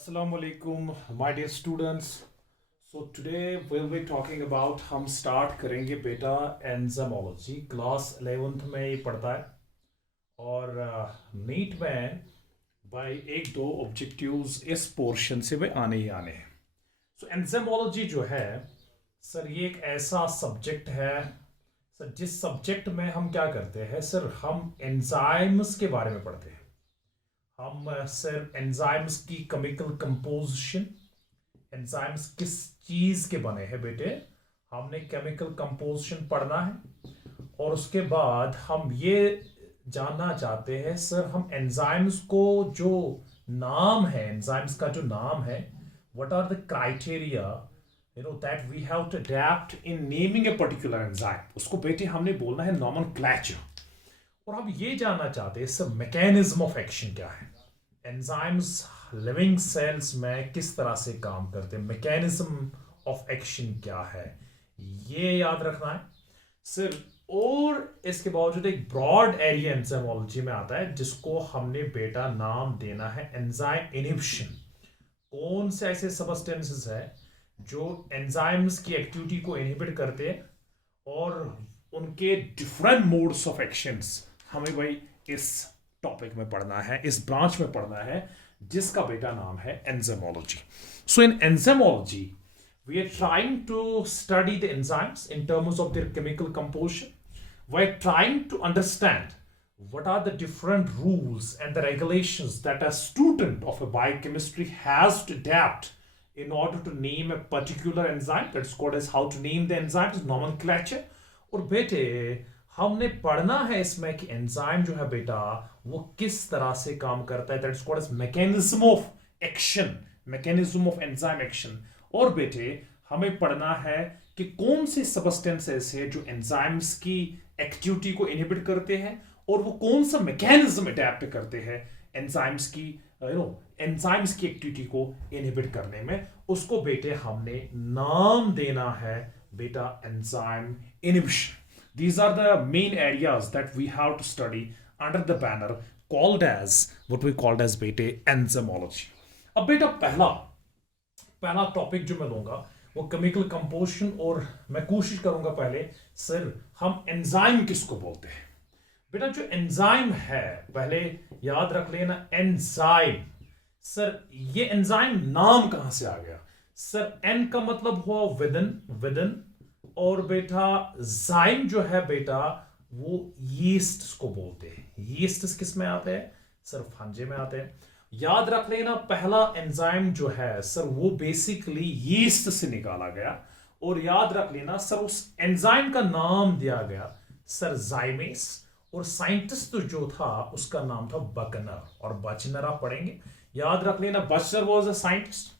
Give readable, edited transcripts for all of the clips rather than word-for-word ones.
Assalamu alaikum, my dear students. So today we'll be talking about हम start करेंगे बेटा enzymology class 11th में ये पढ़ता है और नीट में भाई एक दो ऑब्जेक्टिव्स इस पोर्शन से वे आने ही आने हैं. सो एंजाइमोलॉजी जो है सर ये एक ऐसा सब्जेक्ट है सर जिस सब्जेक्ट में हम क्या करते हैं सर हम एंजाइम्स के बारे में पढ़ते हैं. हम सिर्फ एंजाइम्स की केमिकल कंपोजिशन एंजाइम्स किस चीज़ के बने हैं बेटे हमने केमिकल कंपोजिशन पढ़ना है और उसके बाद हम ये जानना चाहते हैं सर हम एंजाइम्स को जो नाम है एंजाइम्स का जो नाम है what are the criteria that we have to adapt in naming a particular enzyme उसको बेटे हमने बोलना है नॉमेनक्लेचर. और हम ये जानना चाहते हैं सर मैकेनिज्म ऑफ एक्शन क्या है एंजाइम्स लिविंग सेल्स में किस तरह से काम करते हैं मैकेनिज्म ऑफ एक्शन क्या है ये याद रखना है सर. और इसके बावजूद एक ब्रॉड एरिया एंजाइमोलॉजी में आता है जिसको हमने बेटा नाम देना है एंजाइम इनहिबिशन. कौन से ऐसे सबस्टेंसेस है जो एंजाइम्स की एक्टिविटी को इनहिबिट करते हैं और उनके डिफरेंट मोड्स ऑफ एक्शंस हमें भाई इस टॉपिक में पढ़ना है इस ब्रांच में पढ़ना है जिसका बेटा नाम है enzymology. So in enzymology we are trying to study the enzymes in terms of their chemical composition. We are trying to understand what are the different rules and the regulations that a student of a biochemistry has to adapt in order to name a particular enzyme. That's called as how to name the enzymes, nomenclature. और बेटे हमने पढ़ना है इसमें कि enzyme जो है बेटा वो किस तरह से काम करता है. That's called as mechanism of action mechanism of enzyme action. और बेटे हमें पढ़ना है कि कौन से सबस्टेंसेस है जो एंजाइम्स की एक्टिविटी को इनहिबिट करते हैं और वो कौन सा मैकेनिज्म अडैप्ट करते हैं एंजाइम्स की एंजाइम्स की एक्टिविटी को इनहिबिट करने में. उसको बेटे हमने नाम देना है बेटा enzyme inhibition. These are the main areas that we have to study under the banner called as what we called as बेटे enzymology. अब बेटा पहला टॉपिक जो मैं लूंगा वो केमिकल कंपोजिशन और मैं कोशिश करूंगा पहले सर हम एंजाइम किसको बोलते हैं. बेटा जो एंजाइम है पहले याद रख लेना एंजाइम. सर ये एंजाइम नाम कहां से आ गया सर एन का मतलब हुआ विदिन और बेटा जाइम जो है बेटा वो यीस्ट को बोलते हैं. यीस्ट किस में आते हैं सर फंजे में आते हैं. याद रख लेना पहला एंजाइम जो है सर वो बेसिकली यीस्ट से निकाला गया और याद रख लेना सर उस एंजाइम का नाम दिया गया सर जाइमेस और साइंटिस्ट जो था उसका नाम था बकनर और बचनर आप पढ़ेंगे. याद रख लेना Buchner was a scientist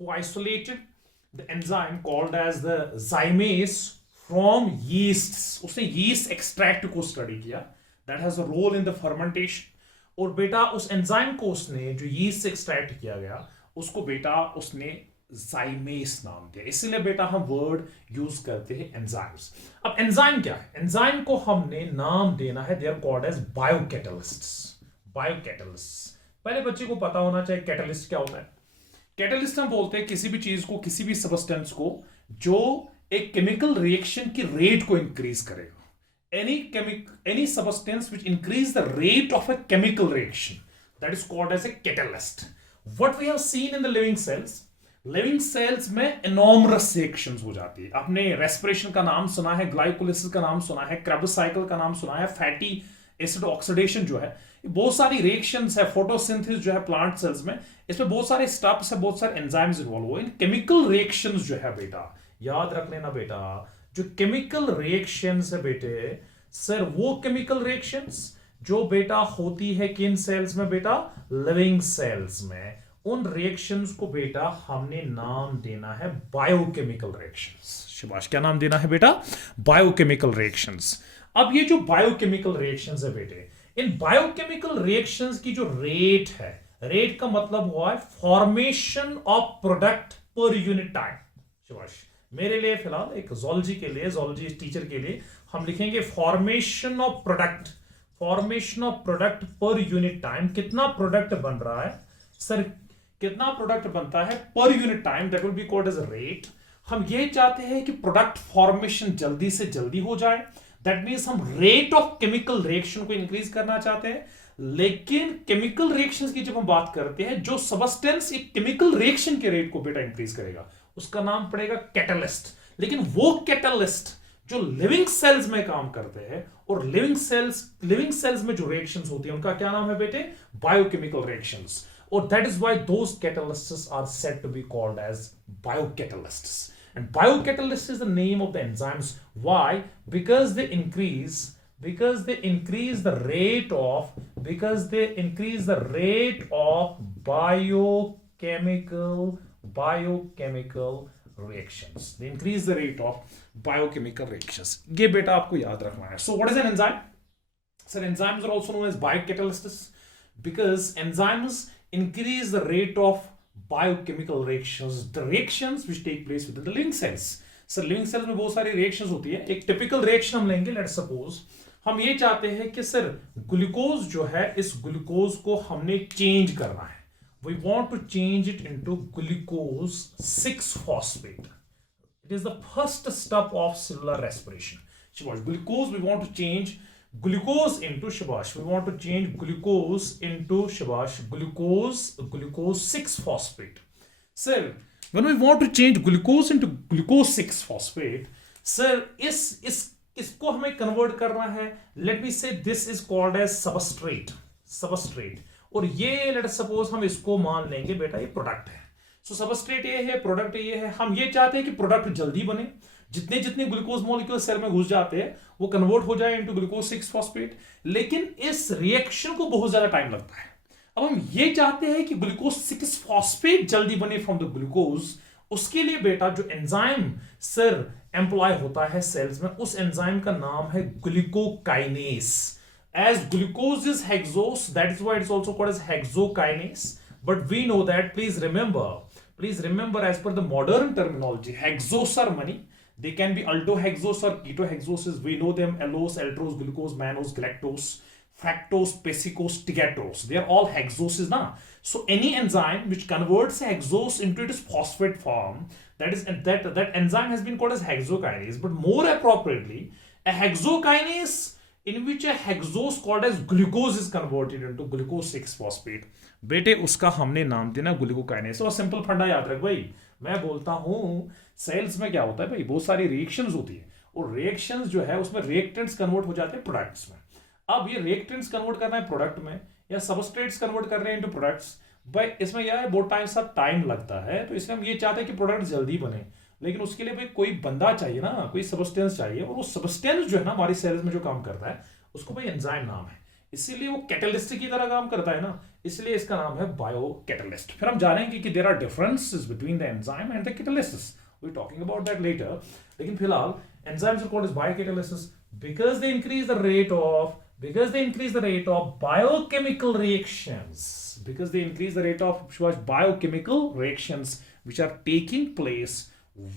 who isolated the enzyme called as the zymase from yeasts. उसने yeast extract को स्टडी किया that has a role in the fermentation. और बेटा उस एंजाइम को उसने जो yeast से एक्सट्रैक्ट किया गया उसको बेटा उसने zymase नाम दिया. इसलिए बेटा हम वर्ड यूज करते हैं एंजाइम्स. अब एंजाइम क्या है एंजाइम को हमने नाम देना है they are called as biocatalysts. पहले बच्चे को पता होना चाहिए कैटलिस्ट क्या होता है. कैटलिस्ट हम बोलते हैं किसी भी चीज को किसी भी सबस्टेंस को जो एक केमिकल रिएक्शन की रेट को इंक्रीज करेगा. Any substance which increase the rate of a chemical reaction that is called as a catalyst. What we have seen in the living cells में एनॉर्मस रिएक्शंस हो जाती है. आपने रेस्पिरेशन का नाम सुना है ग्लाइकोलिसिस का नाम सुना है क्रेब्स साइकिल का नाम सुना है फैटी एसिड ऑक्सीडेशन जो है बहुत सारी रिएक्शंस है. फोटोसिंथेसिस जो है प्लांट सेल्स में इसमें बहुत सारे स्टेप्स है बहुत सारे एंजाइम्स इन्वॉल्व हुए. इन केमिकल रिएक्शंस जो है बेटा याद रख लेना बेटा जो केमिकल रिएक्शंस है बेटे सर वो केमिकल रिएक्शंस जो बेटा होती है किन सेल्स में बेटा लिविंग सेल्स में. उन रिएक्शंस को बेटा हमने नाम देना है बायोकेमिकल रिएक्शंस. शिवाश क्या नाम देना है बेटा बायोकेमिकल रिएक्शंस. अब ये जो बायोकेमिकल रिएक्शंस है बेटे इन बायोकेमिकल रिएक्शंस की जो रेट का मतलब हुआ है formation of product per unit time. शिवाश मेरे लिए फिलहाल एक जोलॉजी टीचर के लिए हम लिखेंगे formation of product per unit time. कितना प्रोडक्ट बन रहा है सर कितना प्रोडक्ट बनता है per unit time, that will be called as rate. हम ये चाहते हैं कि प्रोडक्ट फॉर्मेशन जल्दी से जल्दी हो जाए, दैट मीन्स हम रेट ऑफ केमिकल रिएक्शन को इंक्रीज करना चाहते हैं। लेकिन केमिकल रिएक्शंस की जब हम बात करते हैं, जो सबस्टेंस एक केमिकल रिएक्शन के रेट को बेटा इंक्रीज करेगा उसका नाम पड़ेगा कैटलिस्ट। लेकिन वो कैटलिस्ट जो लिविंग सेल्स में काम करते हैं, और लिविंग सेल्स में जो रिएक्शंस होती है उनका क्या नाम है बेटे? Biochemical reactions. और that is why those catalysts are said to be called as biocatalysts. And biocatalyst is the name of the enzymes. Why? Because they increase the rate of biochemical reactions. They increase the rate of biochemical reactions. ये बेटा आपको याद रखना है. So what is an enzyme? So enzymes are also known as biocatalysts because enzymes increase the rate of biochemical reactions, the reactions which take place within the living cells. Sir living cells में बहुत सारी reactions होती है. एक typical reaction हम लेंगे. Let's suppose हम ये चाहते हैं कि सर ग्लूकोज जो है, इस ग्लूकोज को हमने चेंज करना है. We want to change it into glucose 6-phosphate. It is the first step of cellular respiration. Glucose we want to change glucose into Shabash. We want to change glucose into Shabash. Glucose 6-phosphate. Sir, when we want to change glucose into glucose 6-phosphate, sir, इसको हमें convert करना है. Let me say this is called as substrate. और ये let us suppose हम इसको मान लेंगे बेटा ये प्रोडक्ट है. So substrate ये है, प्रोडक्ट ये है. हम ये चाहते हैं कि प्रोडक्ट जल्दी बने. जितने ग्लूकोज मॉलिक्यूल सेल में घुस जाते हैं वो कन्वर्ट हो जाए इनटू ग्लूकोज 6-phosphate. लेकिन इस रिएक्शन को बहुत ज्यादा टाइम लगता है. अब हम ये चाहते हैं कि ग्लूकोज 6-phosphate जल्दी बने फ्रॉम द ग्लूकोज. उसके लिए बेटा जो एंजाइम सर एम्प्लॉय होता है सेल्स में, उस एंजाइम का नाम है glucokinase. As glucose is hexose, that is why it's also called as hexokinase. But we know that, please remember as per the modern terminology, hexose are many. They can be aldohexose or ketohexoses. We know them: allose, maltose, glucose, mannose, galactose, fructose, pesicose, tigatose. They are all hexoses now. So any enzyme which converts hexose into its phosphate form, that enzyme has been called as hexokinase. But more appropriately, a hexokinase in which a hexose called as glucose is converted into glucose 6-phosphate. बेटे उसका हमने नाम देना glucokinase. और simple फंडा याद रख भाई, मैं बोलता हूं सेल्स में क्या होता है भाई, बहुत सारी रिएक्शंस होती है और रिएक्शंस जो है उसमें रिएक्टेंट्स कन्वर्ट हो जाते हैं प्रोडक्ट्स में. अब ये रिएक्टेंट्स कन्वर्ट करना है प्रोडक्ट में या सबस्ट्रेट्स कन्वर्ट कर रहे हैं इनटू प्रोडक्ट्स. भाई इसमें क्या है, बहुत टाइम लगता है. तो इसलिए हम ये चाहते हैं कि प्रोडक्ट जल्दी बने. लेकिन उसके लिए भाई कोई बंदा चाहिए ना, कोई सबस्टेंस चाहिए. और वो सबस्टेंस जो है ना हमारी सेल्स में जो काम करता है उसको भाई एंजाइम नाम है. इसीलिए वो कैटलिस्ट की तरह काम करता है ना, इसलिए इसका नाम है बायोकैटलिस्ट. फिर हम जानेंगे कि there are differences between the enzyme and the catalysts. We talking about that later. लेकिन फिलहाल enzymes are called as biocatalysts because they increase the rate of biochemical reactions. Because they increase the rate of biochemical reactions which are taking place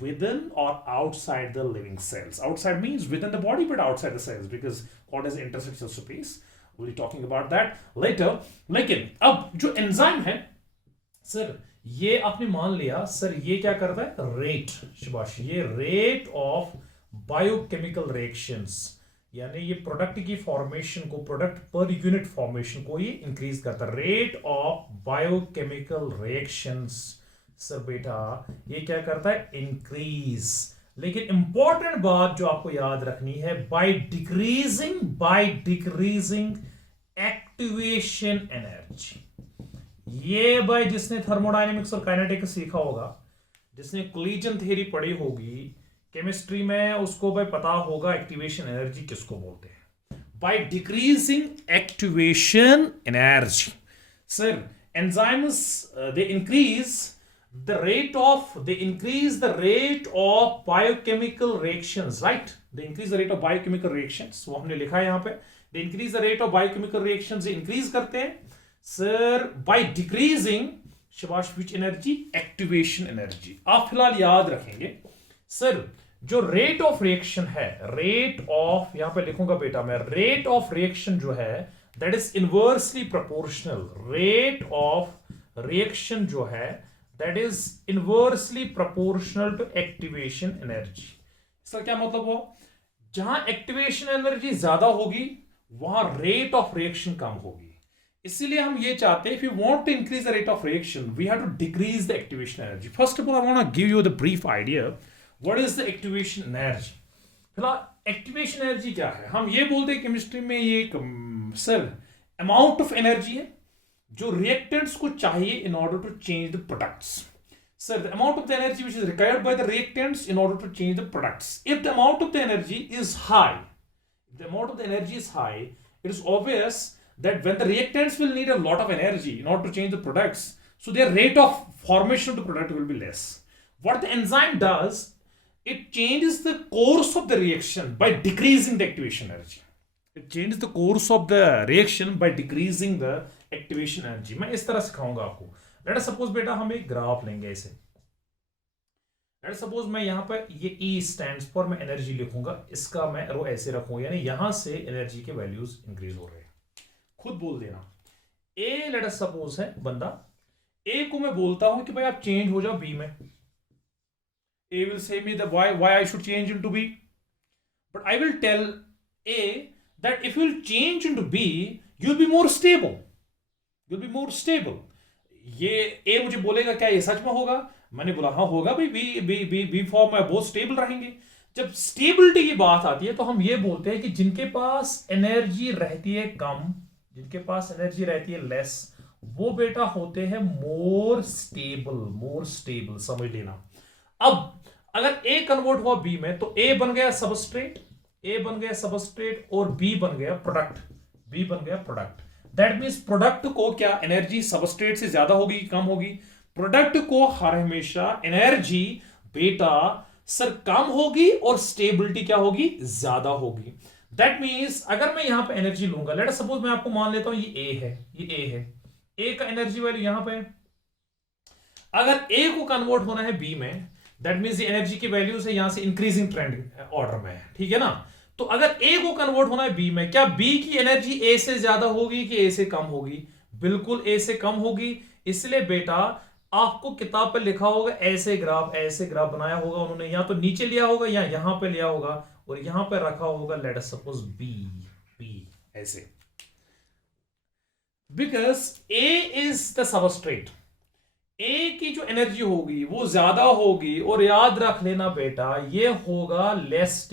within or outside the living cells. Outside means within the body but outside the cells, because called as interstitial space. We'll be talking about that later. लेकिन अब जो enzyme है sir, ये आपने मान लिया sir, ये क्या करता है, रेट. शाबाश, ये रेट ऑफ बायोकेमिकल रिएक्शंस, यानी ये प्रोडक्ट की फॉर्मेशन को, प्रोडक्ट पर यूनिट फॉर्मेशन को ये इंक्रीज करता है. Rate of biochemical reactions sir बेटा ये क्या करता है, इंक्रीज. लेकिन इंपॉर्टेंट बात जो आपको याद रखनी है, बाय डिक्रीजिंग एक्टिवेशन एनर्जी. ये भाई जिसने थर्मोडायनेमिक्स और काइनेटिक्स सीखा होगा, जिसने कोलिजन थ्योरी पढ़ी होगी केमिस्ट्री में, उसको भाई पता होगा एक्टिवेशन एनर्जी किसको बोलते हैं. By decreasing activation energy sir enzymes they increase the rate of biochemical reactions, right? They increase the rate of biochemical reactions. वो हमने लिखा है यहाँ पे, they increase the rate of biochemical reactions. ये increase करते हैं sir by decreasing शाबाश which energy, activation energy. आप फिलहाल याद रखेंगे सर, जो रेट ऑफ रिएक्शन है, रेट ऑफ, यहां पे लिखूंगा बेटा मैं, रेट ऑफ रिएक्शन जो है that is inversely proportional. Rate reaction जो है that is inversely proportional to activation energy. इसका क्या मतलब हो, जहां एक्टिवेशन एनर्जी ज्यादा होगी वहां रेट ऑफ रिएक्शन कम होगी। इसीलिए हम ये चाहते हैं, if you want to increase the rate of reaction we have to decrease the activation energy. First of all I want to give you the brief idea what is the activation energy. फिलहाल activation energy क्या है, हम ये बोलते हैं chemistry में ये एक सर अमाउंट ऑफ एनर्जी है जो रिएक्टेंट्स को चाहिए in order to change the products. Sir, the amount of the energy which is required by the reactants in order to change the products. If the amount of the energy is high, it is obvious that when the reactants will need a lot of energy in order to change the products, so their rate of formation of the product will be less. What the enzyme does, it changes the course of the reaction by decreasing the activation energy. It changes the course of the reaction by decreasing the activation energy. मैं इस तरह सिखाऊंगा आपको। Let suppose बेटा हम एक graph लेंगे ऐसे, लेट सपोज मैं यहां पर ये E स्टैंड्स फॉर मैं एनर्जी लिखूंगा, इसका मैं रो ऐसे रखूंगा, यानी यहां से एनर्जी के वैल्यूज इंक्रीज हो रहे हैं। खुद बोल देना ए लेट सपोज है बंदा, ए को मैं बोलता हूं कि भाई आप चेंज हो जाओ बी में। A will say me the why I should change into B, but I will tell A that if you will change into B you will be more stable. ये ए मुझे बोलेगा क्या ये सच में होगा, मैंने बोला हाँ होगा भाई, बी फॉर्म में बहुत स्टेबल रहेंगे। जब स्टेबिलिटी की बात आती है तो हम ये बोलते हैं कि जिनके पास एनर्जी रहती है कम, जिनके पास एनर्जी रहती है लेस, वो बेटा होते हैं मोर स्टेबल। समझ लेना। अब अगर ए कन्वर्ट हुआ बी में तो ए बन गया सबस्ट्रेट और बी बन गया प्रोडक्ट। दैट मीन्स प्रोडक्ट को क्या एनर्जी सबस्ट्रेट से ज्यादा होगी कि कम होगी? प्रोडक्ट को हर हमेशा एनर्जी बेटा सर कम होगी और स्टेबिलिटी क्या होगी? ज्यादा होगी। दैट मीन्स अगर मैं यहां पे एनर्जी लूंगा, लेट सपोज मैं आपको मान लेता हूं ये ए है, ए का एनर्जी वैल्यू यहां पे, अगर ए को कन्वर्ट होना है बी में, दैट मीन्स एनर्जी की वैल्यू से यहां से इंक्रीजिंग ट्रेंड ऑर्डर में है, ठीक है ना। तो अगर ए को कन्वर्ट होना है बी में, क्या बी की एनर्जी ए से ज्यादा होगी कि ए से कम होगी? बिल्कुल ए से कम होगी। इसलिए बेटा आपको किताब पे लिखा होगा ऐसे ग्राफ बनाया होगा उन्होंने, या तो नीचे लिया होगा या यहां पे लिया होगा और यहां पे रखा होगा लेट अस सपोज बी ऐसे, because A is the substrate. A की जो एनर्जी होगी वो ज्यादा होगी और याद रख लेना बेटा ये होगा लेस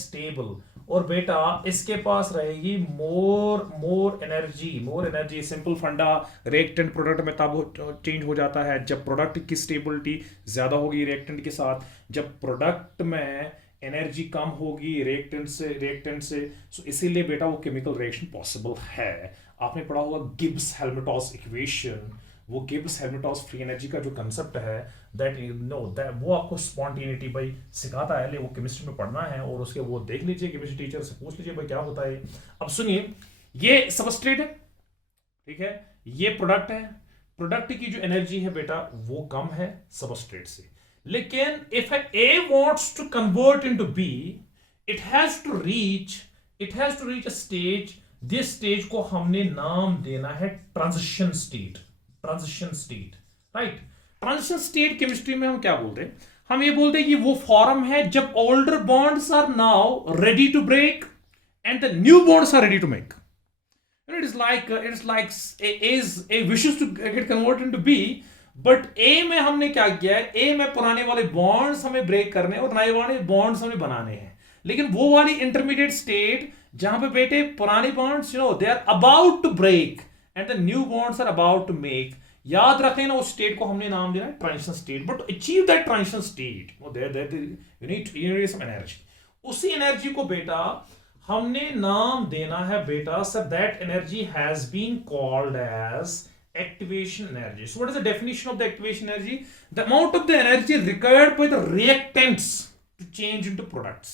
स्टेबल और बेटा इसके पास रहेगी मोर एनर्जी। सिंपल फंडा रिएक्टेंट प्रोडक्ट में तब चेंज हो जाता है जब प्रोडक्ट की स्टेबिलिटी ज्यादा होगी रिएक्टेंट के साथ, जब प्रोडक्ट में एनर्जी कम होगी रिएक्टेंट से। सो इसीलिए बेटा वो केमिकल रिएक्शन पॉसिबल है। आपने पढ़ा होगा गिब्स हेल्महोल्ट्ज इक्वेशन, वो गिब्स हेल्महोल्ट्ज फ्री एनर्जी का जो कंसेप्ट है दैट वो आपको स्पॉन्टेनिटी भाई सिखाता है, वो केमिस्ट्री में पढ़ना है और उसके वो देख लीजिए, केमिस्ट्री टीचर से पूछ लीजिए भाई क्या होता है। अब सुनिए, ये सबस्ट्रेट है, ठीक है, ये प्रोडक्ट है, प्रोडक्ट की जो एनर्जी है बेटा वो कम है सबस्ट्रेट से, लेकिन if A wants to convert into B it has to reach a stage. This stage को हमने नाम देना है transition state, right. Transition state chemistry में हम क्या बोलते हैं? हम ये बोलते हैं कि वो फॉर्म है जब older bonds are now ready to break and the new bonds are ready to make. It is like A wishes to get converted into B, but A में हमने क्या किया है? A में पुराने वाले बॉन्ड्स हमें ब्रेक करने और नए वाले बॉन्ड्स हमें बनाने हैं, लेकिन वो वाली इंटरमीडिएट स्टेट जहां पे बेटे पुराने bonds they are about to break and the new bonds are about to make, याद रखें ना उस स्टेट को हमने नाम दिया है transition state. But achieve that transition state you need some energy. उसी एनर्जी को बेटा हमने नाम देना है बेटा sir that energy has been called as activation energy. So what is the definition of the activation energy? The amount of the energy required by the reactants to change into products.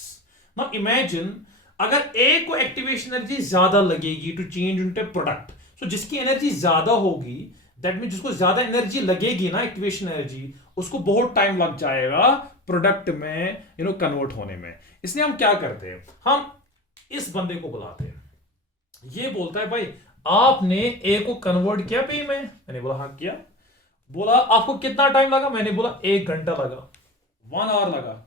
Now imagine अगर A को activation energy ज्यादा लगेगी to change into product, so जिसकी energy ज्यादा होगी that mean जिसको ज्यादा energy लगेगी ना एक्टिवेशन एनर्जी, उसको बहुत टाइम लग जाएगा प्रोडक्ट में कन्वर्ट होने में। इसलिए हम क्या करते हैं, हम इस बंदे को बुलाते हैं, ये बोलता है भाई आपने ए को कन्वर्ट किया बी में, मैंने बोला हाँ किया। बोला आपको कितना टाइम लगा, मैंने बोला 1 घंटा लगा, 1 आवर लगा।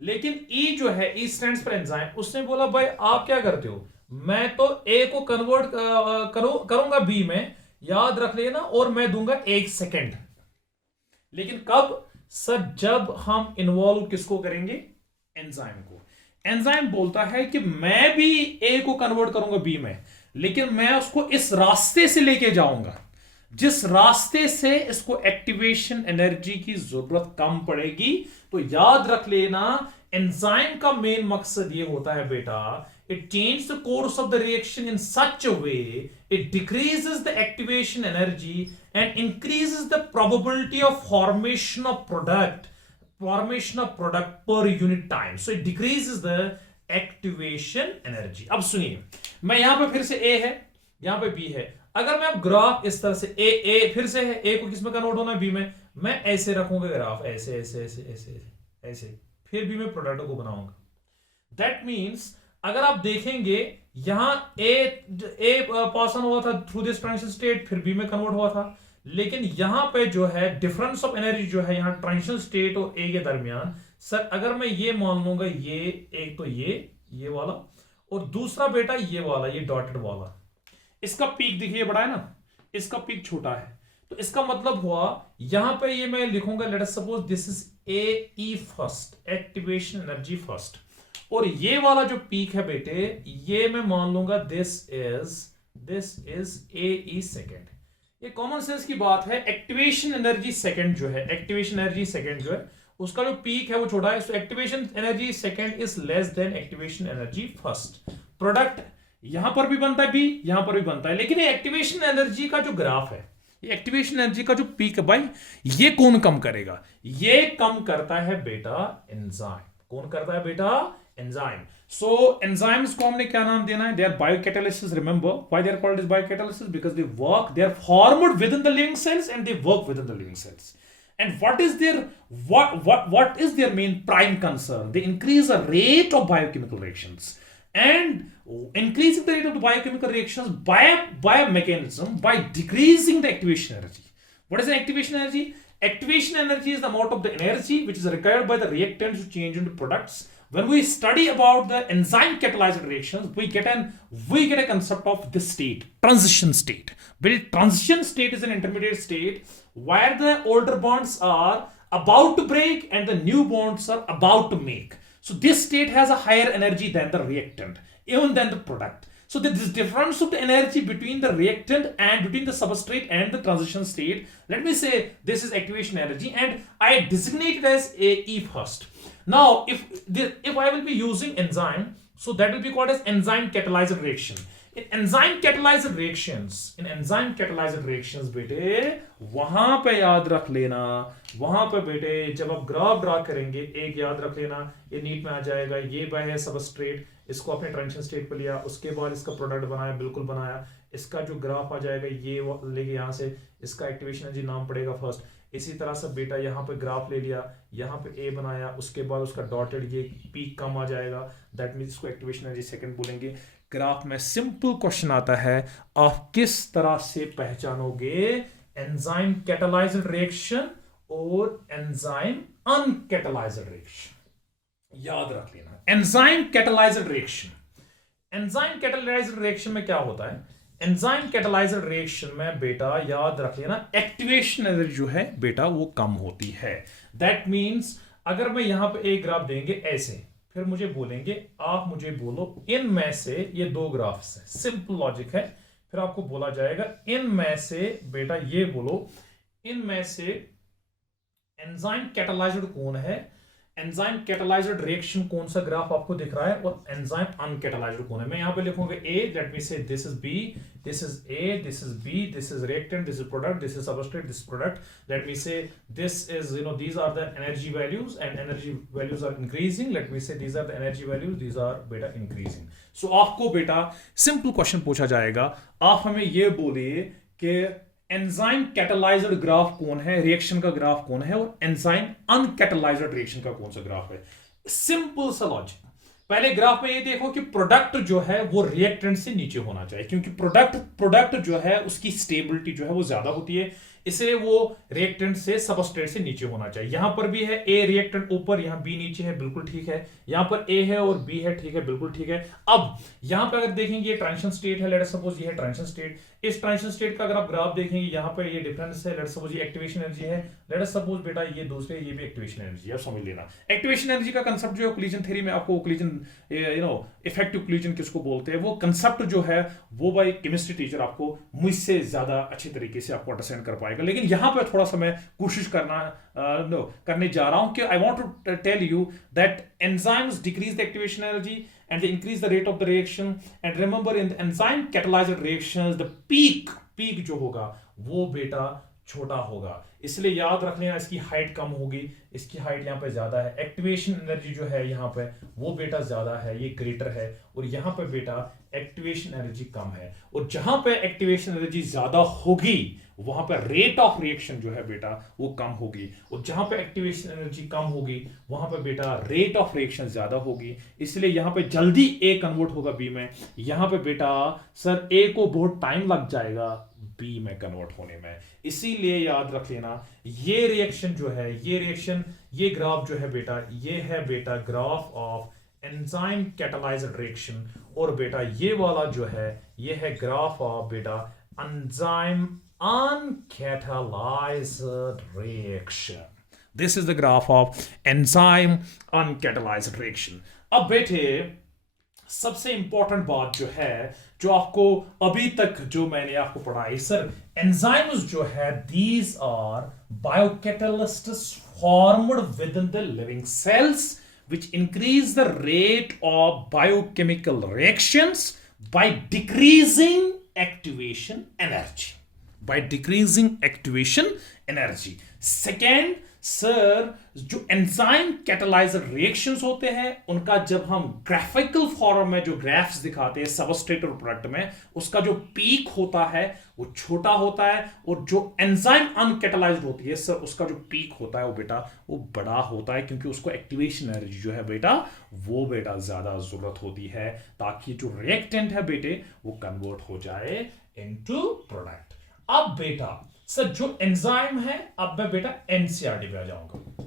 लेकिन ई जो है, ई स्टैंड्स फॉर एंजाइम, उसने बोला भाई आप क्या करते हो, मैं तो ए को कन्वर्ट करूंगा बी में, याद रख लेना, और मैं दूंगा 1 सेकेंड। लेकिन कब सर, जब हम इन्वॉल्व किसको करेंगे, एंजाइम को। एंजाइम बोलता है कि मैं भी ए को कन्वर्ट करूंगा बी में, लेकिन मैं उसको इस रास्ते से लेके जाऊंगा जिस रास्ते से इसको एक्टिवेशन एनर्जी की जरूरत कम पड़ेगी। तो याद रख लेना, एंजाइम का मेन मकसद ये होता है बेटा, it changes the course of the reaction in such a way it decreases the activation energy and increases the probability of formation of product per unit time. So it decreases the activation energy. अब सुनिए, मैं यहां पे फिर से A है, यहां पे B है। अगर मैं अब ग्राफ इस तरह से A फिर से है, A को किस में कन्वर्ट होना है, B में। मैं ऐसे रखूंगा ग्राफ, ऐसे ऐसे ऐसे ऐसे ऐसे, फिर B में प्रोडक्ट को बनाऊंगा। दैट मीन्स अगर आप देखेंगे यहां ए पास ऑन हुआ था थ्रू दिस ट्रांजिशन स्टेट, फिर बी में कन्वर्ट हुआ था। लेकिन यहां पे जो है डिफरेंस ऑफ एनर्जी जो है यहां ट्रांजिशन स्टेट और ए के दरमियान, सर अगर मैं ये मान लूंगा, ये एक तो ये वाला, और दूसरा बेटा ये वाला, ये डॉटेड वाला, इसका पीक देखिए बड़ा है ना, इसका पीक छोटा है। तो इसका मतलब हुआ यहां पे ये मैं लिखूंगा, late us suppose this is A E first, activation energy first, और ये वाला जो पीक है बेटे, ये मैं मान लूंगा this is A E second. ये कॉमन सेंस की बात है। एक्टिवेशन एनर्जी सेकेंड जो है, एक्टिवेशन एनर्जी सेकेंड जो है, उसका जो पीक है वो छोटा है। So activation energy second is less than activation energy first. Product यहां पर भी बनता है, बी यहां पर भी बनता है, लेकिन ये एक्टिवेशन एनर्जी का जो ग्राफ है, ये एक्टिवेशन एनर्जी का जो पीक है भाई, ये कौन कम करेगा, ये कम करता है बेटा एंजाइम। कौन करता है बेटा, एंजाइम। सो एंजाइम्स को हमने क्या नाम देना है, they are biocatalysis. Remember why they are called as biocatalysis, because they are formed within the living cells and they work within the living cells. And what is their main prime concern? They increase the rate of biochemical reactions, and increasing the rate of the biochemical reactions by a mechanism, by decreasing the activation energy. What is the activation energy? Activation energy is the amount of the energy which is required by the reactants to change into products. When we study about the enzyme catalyzed reactions, we get a concept of this state, transition state. Well, transition state is an intermediate state where the older bonds are about to break and the new bonds are about to make. So this state has a higher energy than the reactant, even than the product. So this difference of the energy between the reactant and between the substrate and the transition state, let me say this is activation energy, and I designate it as AE first. Now if I will be using enzyme, so that will be called as enzyme catalyzed reaction. In enzyme catalyzed reactions बेटे, वहां पे याद रख लेना, वहां पे बेटे जब आप ग्राफ ड्रा करेंगे, एक याद रख लेना, ये नीट में आ जाएगा, ये है सबस्ट्रेट, इसको आपने ट्रांजिशन स्टेट पे लिया, उसके बाद इसका प्रोडक्ट बनाया, बिल्कुल बनाया, इसका जो ग्राफ आ जाएगा ये लेके यहाँ से, इसका एक्टिवेशन एनर्जी नाम पड़ेगा फर्स्ट। इसी तरह से बेटा यहाँ पे ग्राफ ले लिया, यहाँ पे ए बनाया, उसके बाद उसका डॉटेड ये पीक कम आ जाएगा, दैट मीन्स इसको एक्टिवेशन एनर्जी सेकंड बोलेंगे। ग्राफ में सिंपल क्वेश्चन आता है, आप किस तरह से पहचानोगे एंजाइम कैटालाइज्ड रिएक्शन और एंजाइम अनकैटालाइज्ड रिएक्शन। याद रख लेना, enzyme catalysed reaction, enzyme catalysed reaction में क्या होता है, एंजाइम कैटालाइज्ड रिएक्शन में बेटा याद रख लेना, एक्टिवेशन एनर्जी जो है बेटा वो कम होती है। दैट मीन्स अगर मैं यहां पे एक ग्राफ देंगे ऐसे, फिर मुझे बोलेंगे, आप मुझे बोलो इनमें से, ये दो ग्राफ्स है, सिंपल लॉजिक है, फिर आपको बोला जाएगा इनमें से बेटा ये बोलो, इनमें से एंजाइम कैटालाइज्ड कौन है, एंजाइम कैटालाइज्ड रिएक्शन कौन सा ग्राफ आपको दिख रहा है, और एंजाइम अनकैटालाइज्ड कौन है। मैं यहां पे लिखूंगा ए, let me say this is B, this is A, this is B, this is reactant, this is product, this is substrate, this product, let me say this is these are the energy values and energy values are increasing, let me say these are the energy values, these are beta increasing. So आपको बेटा simple question पूछा जाएगा, आप हमें ये बोलिए कि enzyme catalysed graph कौन है, रिएक्शन का ग्राफ कौन है, और एंजाइम अनकैटालाइज्ड रिएक्शन का कौन सा ग्राफ है। सिंपल सा लॉजिक, पहले ग्राफ में ये देखो कि प्रोडक्ट जो है वो रिएक्टेंट से नीचे होना चाहिए, क्योंकि प्रोडक्ट प्रोडक्ट जो है उसकी स्टेबिलिटी जो है वो ज्यादा होती है, इसलिए वो रिएक्टेंट से सबस्ट्रेट से नीचे होना चाहिए। यहां पर भी है ए रिएक्टेंट ऊपर, यहां बी नीचे है, बिल्कुल ठीक है। यहां पर ए है और बी है, ठीक है, बिल्कुल ठीक है। अब यहां पर अगर देखेंगे ये ट्रांजिशन स्टेट है, लेट अस सपोज ये है ट्रांजिशन स्टेट। इस ट्रांजिशन स्टेट का अगर आप ग्राफ देखेंगे, यहां पर ये डिफरेंस है, लेट अस सपोज ये एक्टिवेशन एनर्जी है, लेट अस सपोज बेटा ये दूसरे ये भी एक्टिवेशन एनर्जी है, समझ लेना। एक्टिवेशन एनर्जी का कंसेप्ट जो है कोलिजन थ्योरी में आपको, कोलिजन इफेक्टिव कोलिजन किसको बोलते हैं, वो कंसेप्ट जो है वो भाई केमिस्ट्री टीचर आपको मुझसे ज्यादा अच्छे तरीके से आपको अंडरस्टैंड कर पाएगा। लेकिन यहां पर थोड़ा सा मैं कोशिश करने जा रहा हूं कि I want to tell you that enzymes decrease the activation energy and they increase the rate of the reaction, and remember in the enzyme catalyzer reactions the peak जो होगा वो बेटा छोटा होगा, इसलिए याद रख लेना इसकी हाइट कम होगी, इसकी हाइट यहाँ पे ज्यादा है। एक्टिवेशन एनर्जी जो है यहाँ पे वो बेटा ज्यादा है, ये ग्रेटर है, और यहाँ पे बेटा एक्टिवेशन एनर्जी कम है। और जहां पे एक्टिवेशन एनर्जी ज्यादा होगी वहां पे रेट ऑफ रिएक्शन जो है बेटा वो कम होगी, और जहां पे एक्टिवेशन एनर्जी कम होगी वहां पे बेटा रेट ऑफ रिएक्शन ज्यादा होगी, इसलिए यहां पे जल्दी ए कन्वर्ट होगा बी में। यहां पे बेटा सर ए को बहुत टाइम लग जाएगा बी में कन्वर्ट होने में, इसीलिए याद रख लेना ये रिएक्शन जो है, ये रिएक्शन, ये ग्राफ जो है बेटा, ये है बेटा graph of enzyme catalysed reaction, और बेटा ये वाला जो है ये है ग्राफ ऑफ बेटा enzyme uncatalyzed reaction. This is the graph of enzyme uncatalyzed reaction. अब बेटे सबसे इंपॉर्टेंट बात जो है, जो आपको अभी तक जो मैंने आपको पढ़ाई, सर एंजाइम्स जो है these are biocatalysts formed within the living cells which increase the rate of biochemical reactions by decreasing activation energy. By decreasing activation energy. Second, sir जो एंजाइम कैटालाइजर रिएक्शंस होते हैं उनका जब हम ग्राफिकल फॉर्म में जो ग्राफ्स दिखाते हैं सबस्ट्रेट और प्रोडक्ट में, उसका जो पीक होता है वो छोटा होता है, और जो एंजाइम अनकैटालाइज्ड होती है सर उसका जो पीक होता है वो बेटा वो बड़ा होता है, क्योंकि उसको एक्टिवेशन एनर्जी जो है बेटा वो बेटा ज्यादा जरूरत होती है ताकि जो रिएक्टेंट है बेटे वो कन्वर्ट हो जाए इनटू प्रोडक्ट। अब बेटा सर जो एंजाइम है, अब मैं बेटा एनसीईआरटी पे आ जाऊंगा।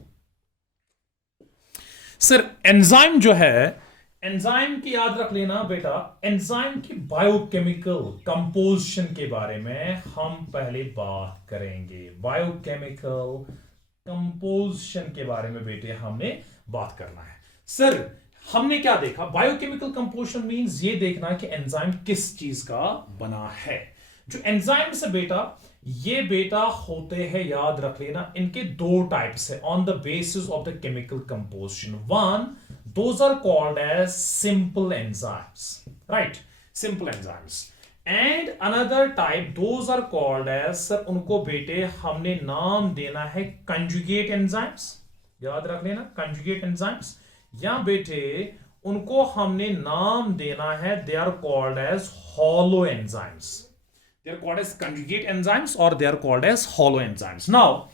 सर एंजाइम जो है, एंजाइम की याद रख लेना बेटा, एंजाइम की बायोकेमिकल कंपोजिशन के बारे में हम पहले बात करेंगे। बायोकेमिकल कंपोजिशन के बारे में बेटे हमने बात करना है। सर हमने क्या देखा, बायोकेमिकल कंपोजिशन मींस ये देखना कि एंजाइम किस चीज का बना है। जो एंजाइम्स है बेटा ये बेटा होते हैं, याद रख लेना, इनके दो टाइप्स है on the basis of the chemical composition. One, those are called as simple enzymes, right, simple enzymes. And another type those are called as, sir उनको बेटे हमने नाम देना है कंजुगेट एंजाइम्स, याद रख लेना कंजुगेट एंजाइम्स, या बेटे उनको हमने नाम देना है they are called as holoenzymes. They are called as conjugate enzymes or they are called as hollow enzymes. Now,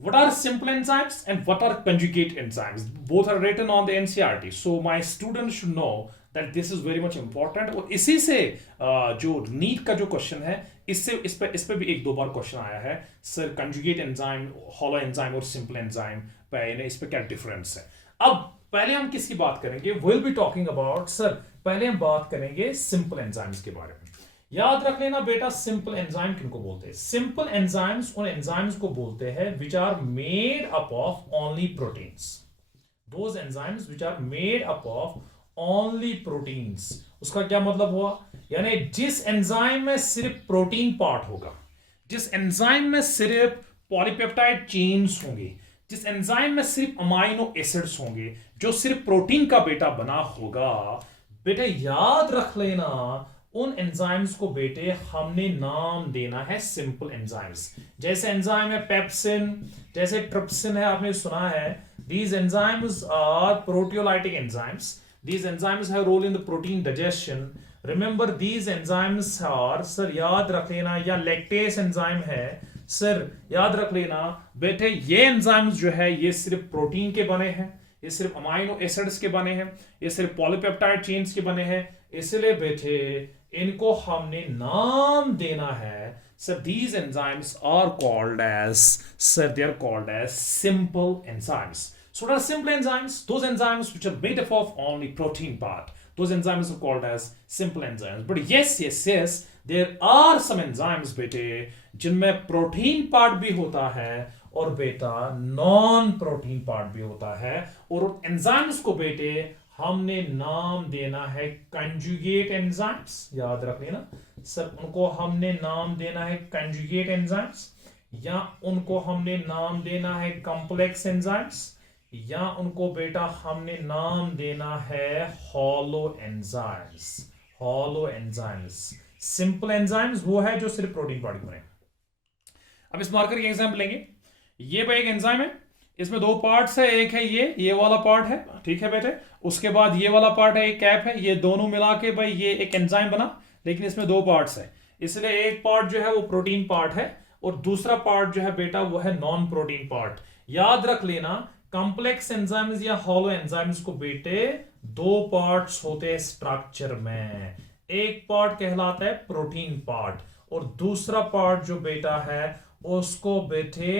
what are simple enzymes and what are conjugate enzymes? Both are written on the NCERT. So my students should know that this is very much important. और इसी से जो NEET का जो question है, इससे इस पे भी एक दो बार क्वेश्चन आया है, sir conjugate enzyme, hollow enzyme और सिंपल एंजाइम पे इस पे क्या डिफरेंस है। अब पहले हम किसकी बात करेंगे, we'll be talking about, sir पहले हम बात करेंगे सिंपल एंजाइम्स के बारे में। याद रख लेना बेटा सिंपल एंजाइम किनको बोलते हैं, सिंपल एंजाइम्स उन एंजाइम्स को बोलते हैं which are made up of only proteins, those enzymes which are made up of only proteins. उसका क्या मतलब हुआ, यानी जिस एंजाइम में सिर्फ प्रोटीन पार्ट होगा, जिस एंजाइम में सिर्फ पॉलीपेप्टाइड चेन्स होंगे, जिस एंजाइम में सिर्फ अमाइनो एसिड्स होंगे, जो सिर्फ प्रोटीन का बेटा बना होगा, बेटा याद रख लेना उन एंजाइम्स को बेटे हमने नाम देना है सिंपल एंजाइम्स। जैसे एंजाइम है पेप्सिन, जैसे ट्रिप्सिन है, आपने सुना है, these enzymes are proteolytic enzymes, these enzymes have role in the protein digestion। remember these enzymes are, sir याद रख लेना, या लैक्टेस एंजाइम है, सर याद रख लेना बेटे ये एंजाइम्स जो है ये सिर्फ प्रोटीन के बने हैं, ये सिर्फ अमाइनो एसिड्स के बने हैं, ये सिर्फ पॉलीपेप्टाइड चेन्स के बने हैं, इसलिए बेटे इनको हमने नाम देना है sir these enzymes are called as sir they are called as simple enzymes. So what are simple enzymes? Those enzymes which are made up of only protein part, those enzymes are called as simple enzymes. But yes there are some enzymes बेटे जिनमें protein part भी होता है और बेटा non protein part भी होता है, और उन एंजाइम्स को बेटे हमने नाम देना है कंजुगेट एंजाइम्स। याद रख लेना सर, उनको हमने नाम देना है कंजुगेट एंजाइम्स, या उनको हमने नाम देना है कॉम्प्लेक्स एंजाइम्स, या उनको बेटा हमने नाम देना है hollow enzymes. Hollow enzymes, simple enzymes वो है जो सिर्फ प्रोटीन पार्ट बने। अब इस मार्कर की एग्जांपल लेंगे। ये भाई एक एंजाइम है, इसमें दो पार्ट्स है, एक है ये वाला पार्ट है, ठीक है बेटे, उसके बाद ये वाला पार्ट है, एक कैप है, ये दोनों मिला के भाई ये एक एंजाइम बना, लेकिन इसमें दो पार्ट्स है, इसलिए एक पार्ट जो है वो प्रोटीन पार्ट है और दूसरा पार्ट जो है बेटा वो है नॉन प्रोटीन पार्ट। याद रख लेना कॉम्प्लेक्स एंजाइम्स या हॉलो एंजाइम्स को बेटे दो पार्ट्स होते हैं स्ट्रक्चर में, एक पार्ट कहलाता है प्रोटीन पार्ट और दूसरा पार्ट जो बेटा है उसको बेटे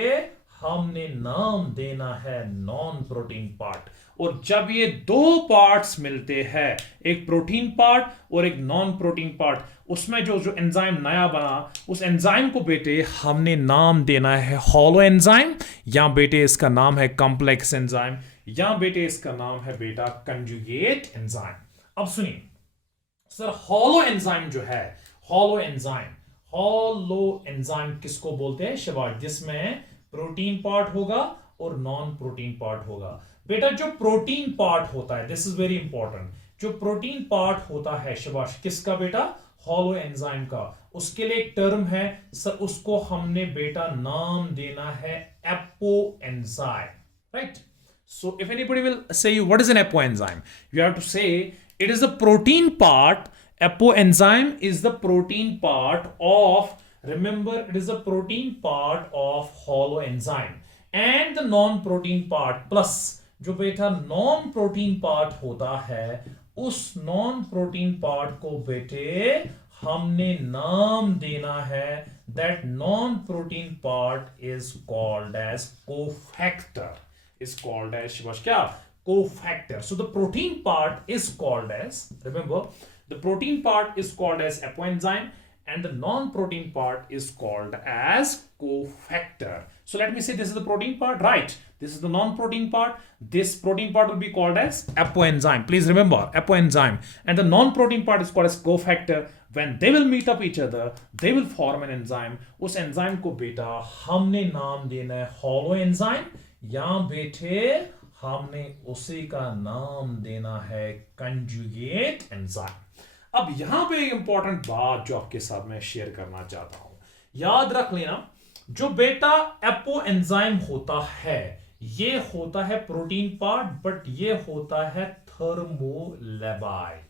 हमने नाम देना है नॉन प्रोटीन पार्ट। और जब ये दो पार्ट्स मिलते हैं, एक प्रोटीन पार्ट और एक नॉन प्रोटीन पार्ट, उसमें जो एंजाइम नया बना उस एंजाइम को बेटे हमने नाम देना है हॉलो एंजाइम, या बेटे इसका नाम है कॉम्प्लेक्स एंजाइम, या बेटे इसका नाम है बेटा कंजुगेट एंजाइम। अब सुनिए सर, हॉलो एंजाइम जो है, हॉलो एंजाइम किसको बोलते हैं शिवाज? जिसमें प्रोटीन पार्ट होगा और नॉन प्रोटीन पार्ट होगा। बेटा जो प्रोटीन पार्ट होता है, दिस इज वेरी इंपॉर्टेंट, जो प्रोटीन पार्ट होता है शिवाश किसका बेटा? हॉलो एंजाइम का, उसके लिए एक टर्म है सर, उसको हमने बेटा नाम देना है apo enzyme, right? So if anybody will say you what is an apo enzyme, you have to say it is the protein part. Apo enzyme is the protein part of, remember it is the protein part of holo enzyme, and the non-protein part plus जो बेटा non protein part होता है उस non protein part को बेटे हमने नाम देना है, that non protein part is called as cofactor, is called as क्या? Cofactor. So the protein part is called as, remember the protein part is called as apoenzyme and the non-protein part is called as cofactor. So let me say this is the protein part, right? This is the non-protein part. This protein part will be called as apoenzyme. Please remember apoenzyme, and the non-protein part is called as cofactor. When they will meet up each other, they will form an enzyme. उस enzyme को बेटा हमने नाम देना है holo enzyme, या बेटे हमने उसी का नाम देना है कंजुगेट एंजाइम। अब यहां पे एक इंपॉर्टेंट बात जो आपके साथ मैं शेयर करना चाहता हूं, याद रख लेना जो बेटा एपो एंजाइम होता है ये होता है प्रोटीन पार्ट, बट ये होता है थर्मोलेबाइल,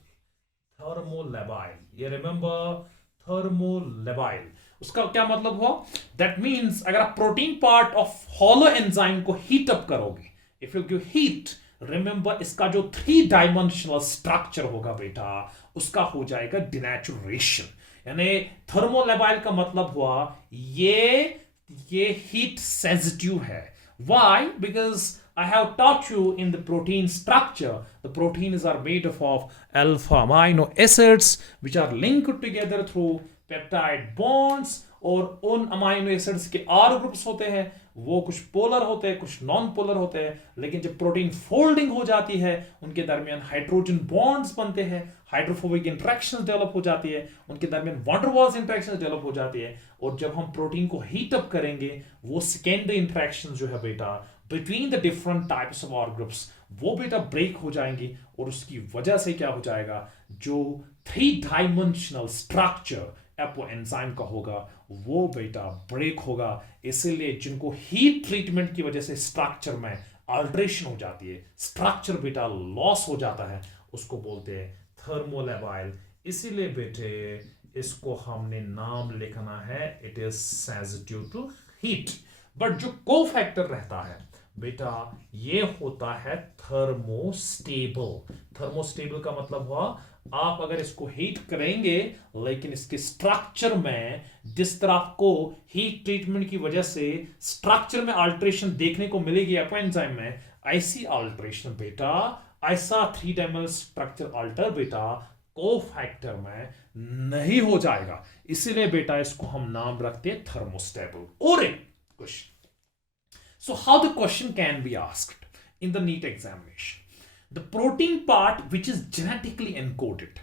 थर्मोलेबाइल, ये रिमेंबर थर्मोलेबाइल। उसका क्या मतलब हुआ? दैट मींस अगर आप protein part of hollow enzyme को हीट अप करोगे, if you give heat, remember इसका जो 3 डायमेंशनल स्ट्रक्चर होगा बेटा उसका हो जाएगा डिनेचुरेशन, यानी थर्मोलेबाइल का मतलब हुआ ये हीट सेंसिटिव है। Why? Because I have taught you in the protein structure, the proteins are made up of alpha amino acids which are linked together through peptide bonds, और उन अमाइनो एसिड्स के R groups होते हैं, वो कुछ polar होते हैं कुछ नॉन पोलर होते हैं, लेकिन जब प्रोटीन फोल्डिंग हो जाती है उनके दरमियान हाइड्रोजन बॉन्ड्स बनते हैं, हाइड्रोफोबिक इंटरेक्शंस डेवलप हो जाती है, उनके दरमियान वॉन डर वाल्स इंटरेक्शंस डेवलप हो जाती है, और जब हम प्रोटीन को हीट अप करेंगे वो सेकेंडरी इंटरेक्शंस जो है बेटा between the different types of R groups वो बेटा ब्रेक हो जाएंगी, और उसकी वजह से क्या हो जाएगा, जो 3 डायमेंशनल स्ट्रक्चर एपो एंजाइम का होगा वो बेटा ब्रेक होगा। इसीलिए जिनको हीट ट्रीटमेंट की वजह से स्ट्रक्चर में अल्टरेशन हो जाती है, स्ट्रक्चर बेटा लॉस हो जाता है, उसको बोलते हैं थर्मोलेबाइल। इसीलिए बेटे इसको हमने नाम लिखना है, it is sensitive to heat. But जो कोफैक्टर रहता है बेटा ये होता है थर्मोस्टेबल। थर्मोस्टेबल का मतलब हुआ आप अगर इसको हीट करेंगे लेकिन इसके स्ट्रक्चर में जिस तरह आपको हीट ट्रीटमेंट की वजह से स्ट्रक्चर में अल्टरेशन देखने को मिलेगी एंजाइम में, ऐसी अल्टरेशन बेटा, ऐसा 3 डायमेंशनल स्ट्रक्चर अल्टर बेटा कोफैक्टर में नहीं हो जाएगा। इसीलिए बेटा इसको हम नाम रखते हैं थर्मोस्टेबल। और एक question, so how the question can be asked in the NEET examination, the protein part which is genetically encoded,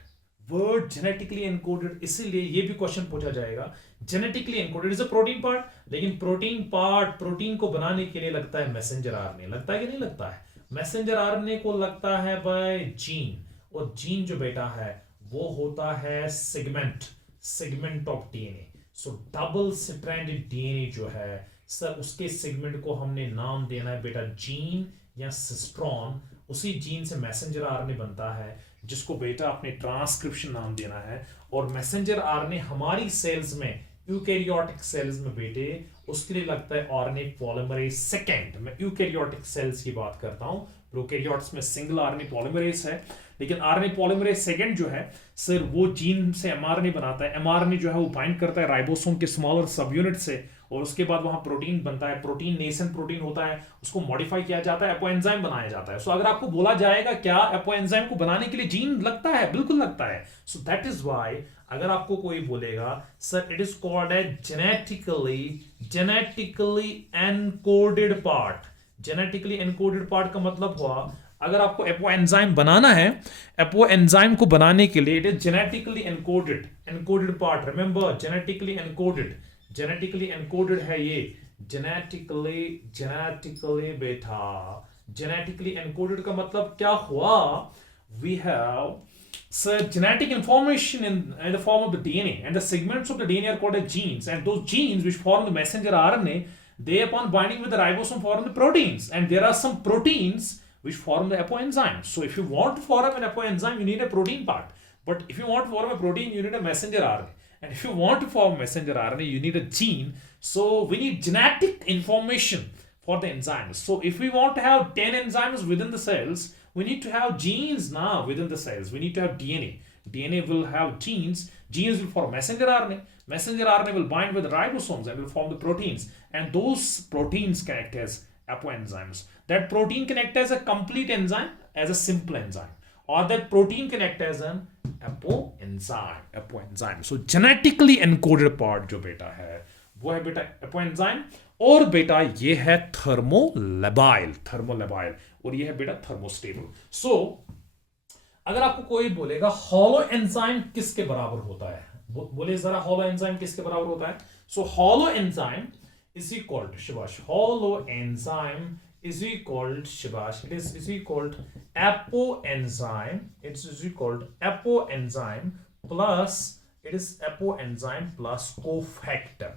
word genetically encoded, इसीलिए ये भी क्वेश्चन पूछा जाएगा। genetically encoded is a protein part, लेकिन प्रोटीन पार्ट प्रोटीन को बनाने के लिए लगता है मैसेंजर आरएनए, लगता है कि नहीं लगता है? मैसेंजर आरएनए को लगता है बाय जीन, और जीन जो बेटा है वो होता है segment of DNA. So double stranded DNA जो है सर, उसके सेगमेंट को हमने नाम देना है बेटा जीन या सिस्ट्रॉन। उसी जीन से मैसेंजर आरएनए बनता है जिसको बेटा अपने ट्रांसक्रिप्शन नाम देना है। और मैसेंजर आरएनए हमारी सेल्स में, यूकैरियोटिक सेल्स में बेटे, उसके लिए लगता है आरएनए पॉलीमरेज सेकेंड। मैं यूकैरियोटिक सेल्स की बात करता हूं, प्रोकैरियोट्स में सिंगल आरएनए पॉलीमरेज है, लेकिन आरएनए पॉलीमरेज सेकेंड जो है सर वो जीन से एमआरएनए बनाता है। एमआरएनए जो है वो बाइंड करता है राइबोसोम के स्मॉलर सब यूनिट से, और उसके बाद वहां प्रोटीन बनता है। प्रोटीन नेसेंट प्रोटीन होता है, उसको मॉडिफाई किया जाता है, एपोएंजाइम बनाया जाता है। सो अगर आपको बोला जाएगा क्या एपोएंजाइम को बनाने के लिए जीन लगता है, बिल्कुल लगता है। सो दैट इज व्हाई अगर आपको कोई बोलेगा sir it is called a genetically encoded part. Genetically encoded part का मतलब हुआ अगर आपको एपोएंजाइम बनाना है, एपोएंजाइम को बनाने के लिए it is genetically encoded part. Remember genetically encoded है ये, जेनेटिकली बेटा, जेनेटिकली एनकोडेड का मतलब क्या हुआ? We have sir genetic information in the form of the DNA, and the segments of the DNA are called as genes, and those genes which form the messenger RNA, they upon binding with the ribosome form the proteins, and there are some proteins which form the apoenzyme. So if you want to form an apoenzyme you need a protein part, but if you want to form a protein you need a messenger RNA, and if you want to form messenger RNA you need a gene. So we need genetic information for the enzymes. So if we want to have 10 enzymes within the cells, we need to have genes now within the cells. We need to have DNA. DNA will have genes. Genes will form messenger RNA. Messenger RNA will bind with ribosomes and will form the proteins. And those proteins can act as apoenzymes. That protein can act as a complete enzyme, as a simple enzyme. Or that protein can act as an apoenzyme. So genetically encoded part जो बेटा है वो है बेटा apoenzyme, और बेटा ये है थर्मोलेबाइल, और ये है बेटा थर्मोस्टेबल। सो अगर आपको कोई बोलेगा हॉलो एंजाइम किसके बराबर होता है, बोले जरा हॉलो एंजाइम किसके बराबर होता है? So holo enzyme is equal to शिवाश, holo enzyme is equal to Shivash, it is equal to apoenzyme, it is equal to apoenzyme plus it is apoenzyme plus cofactor।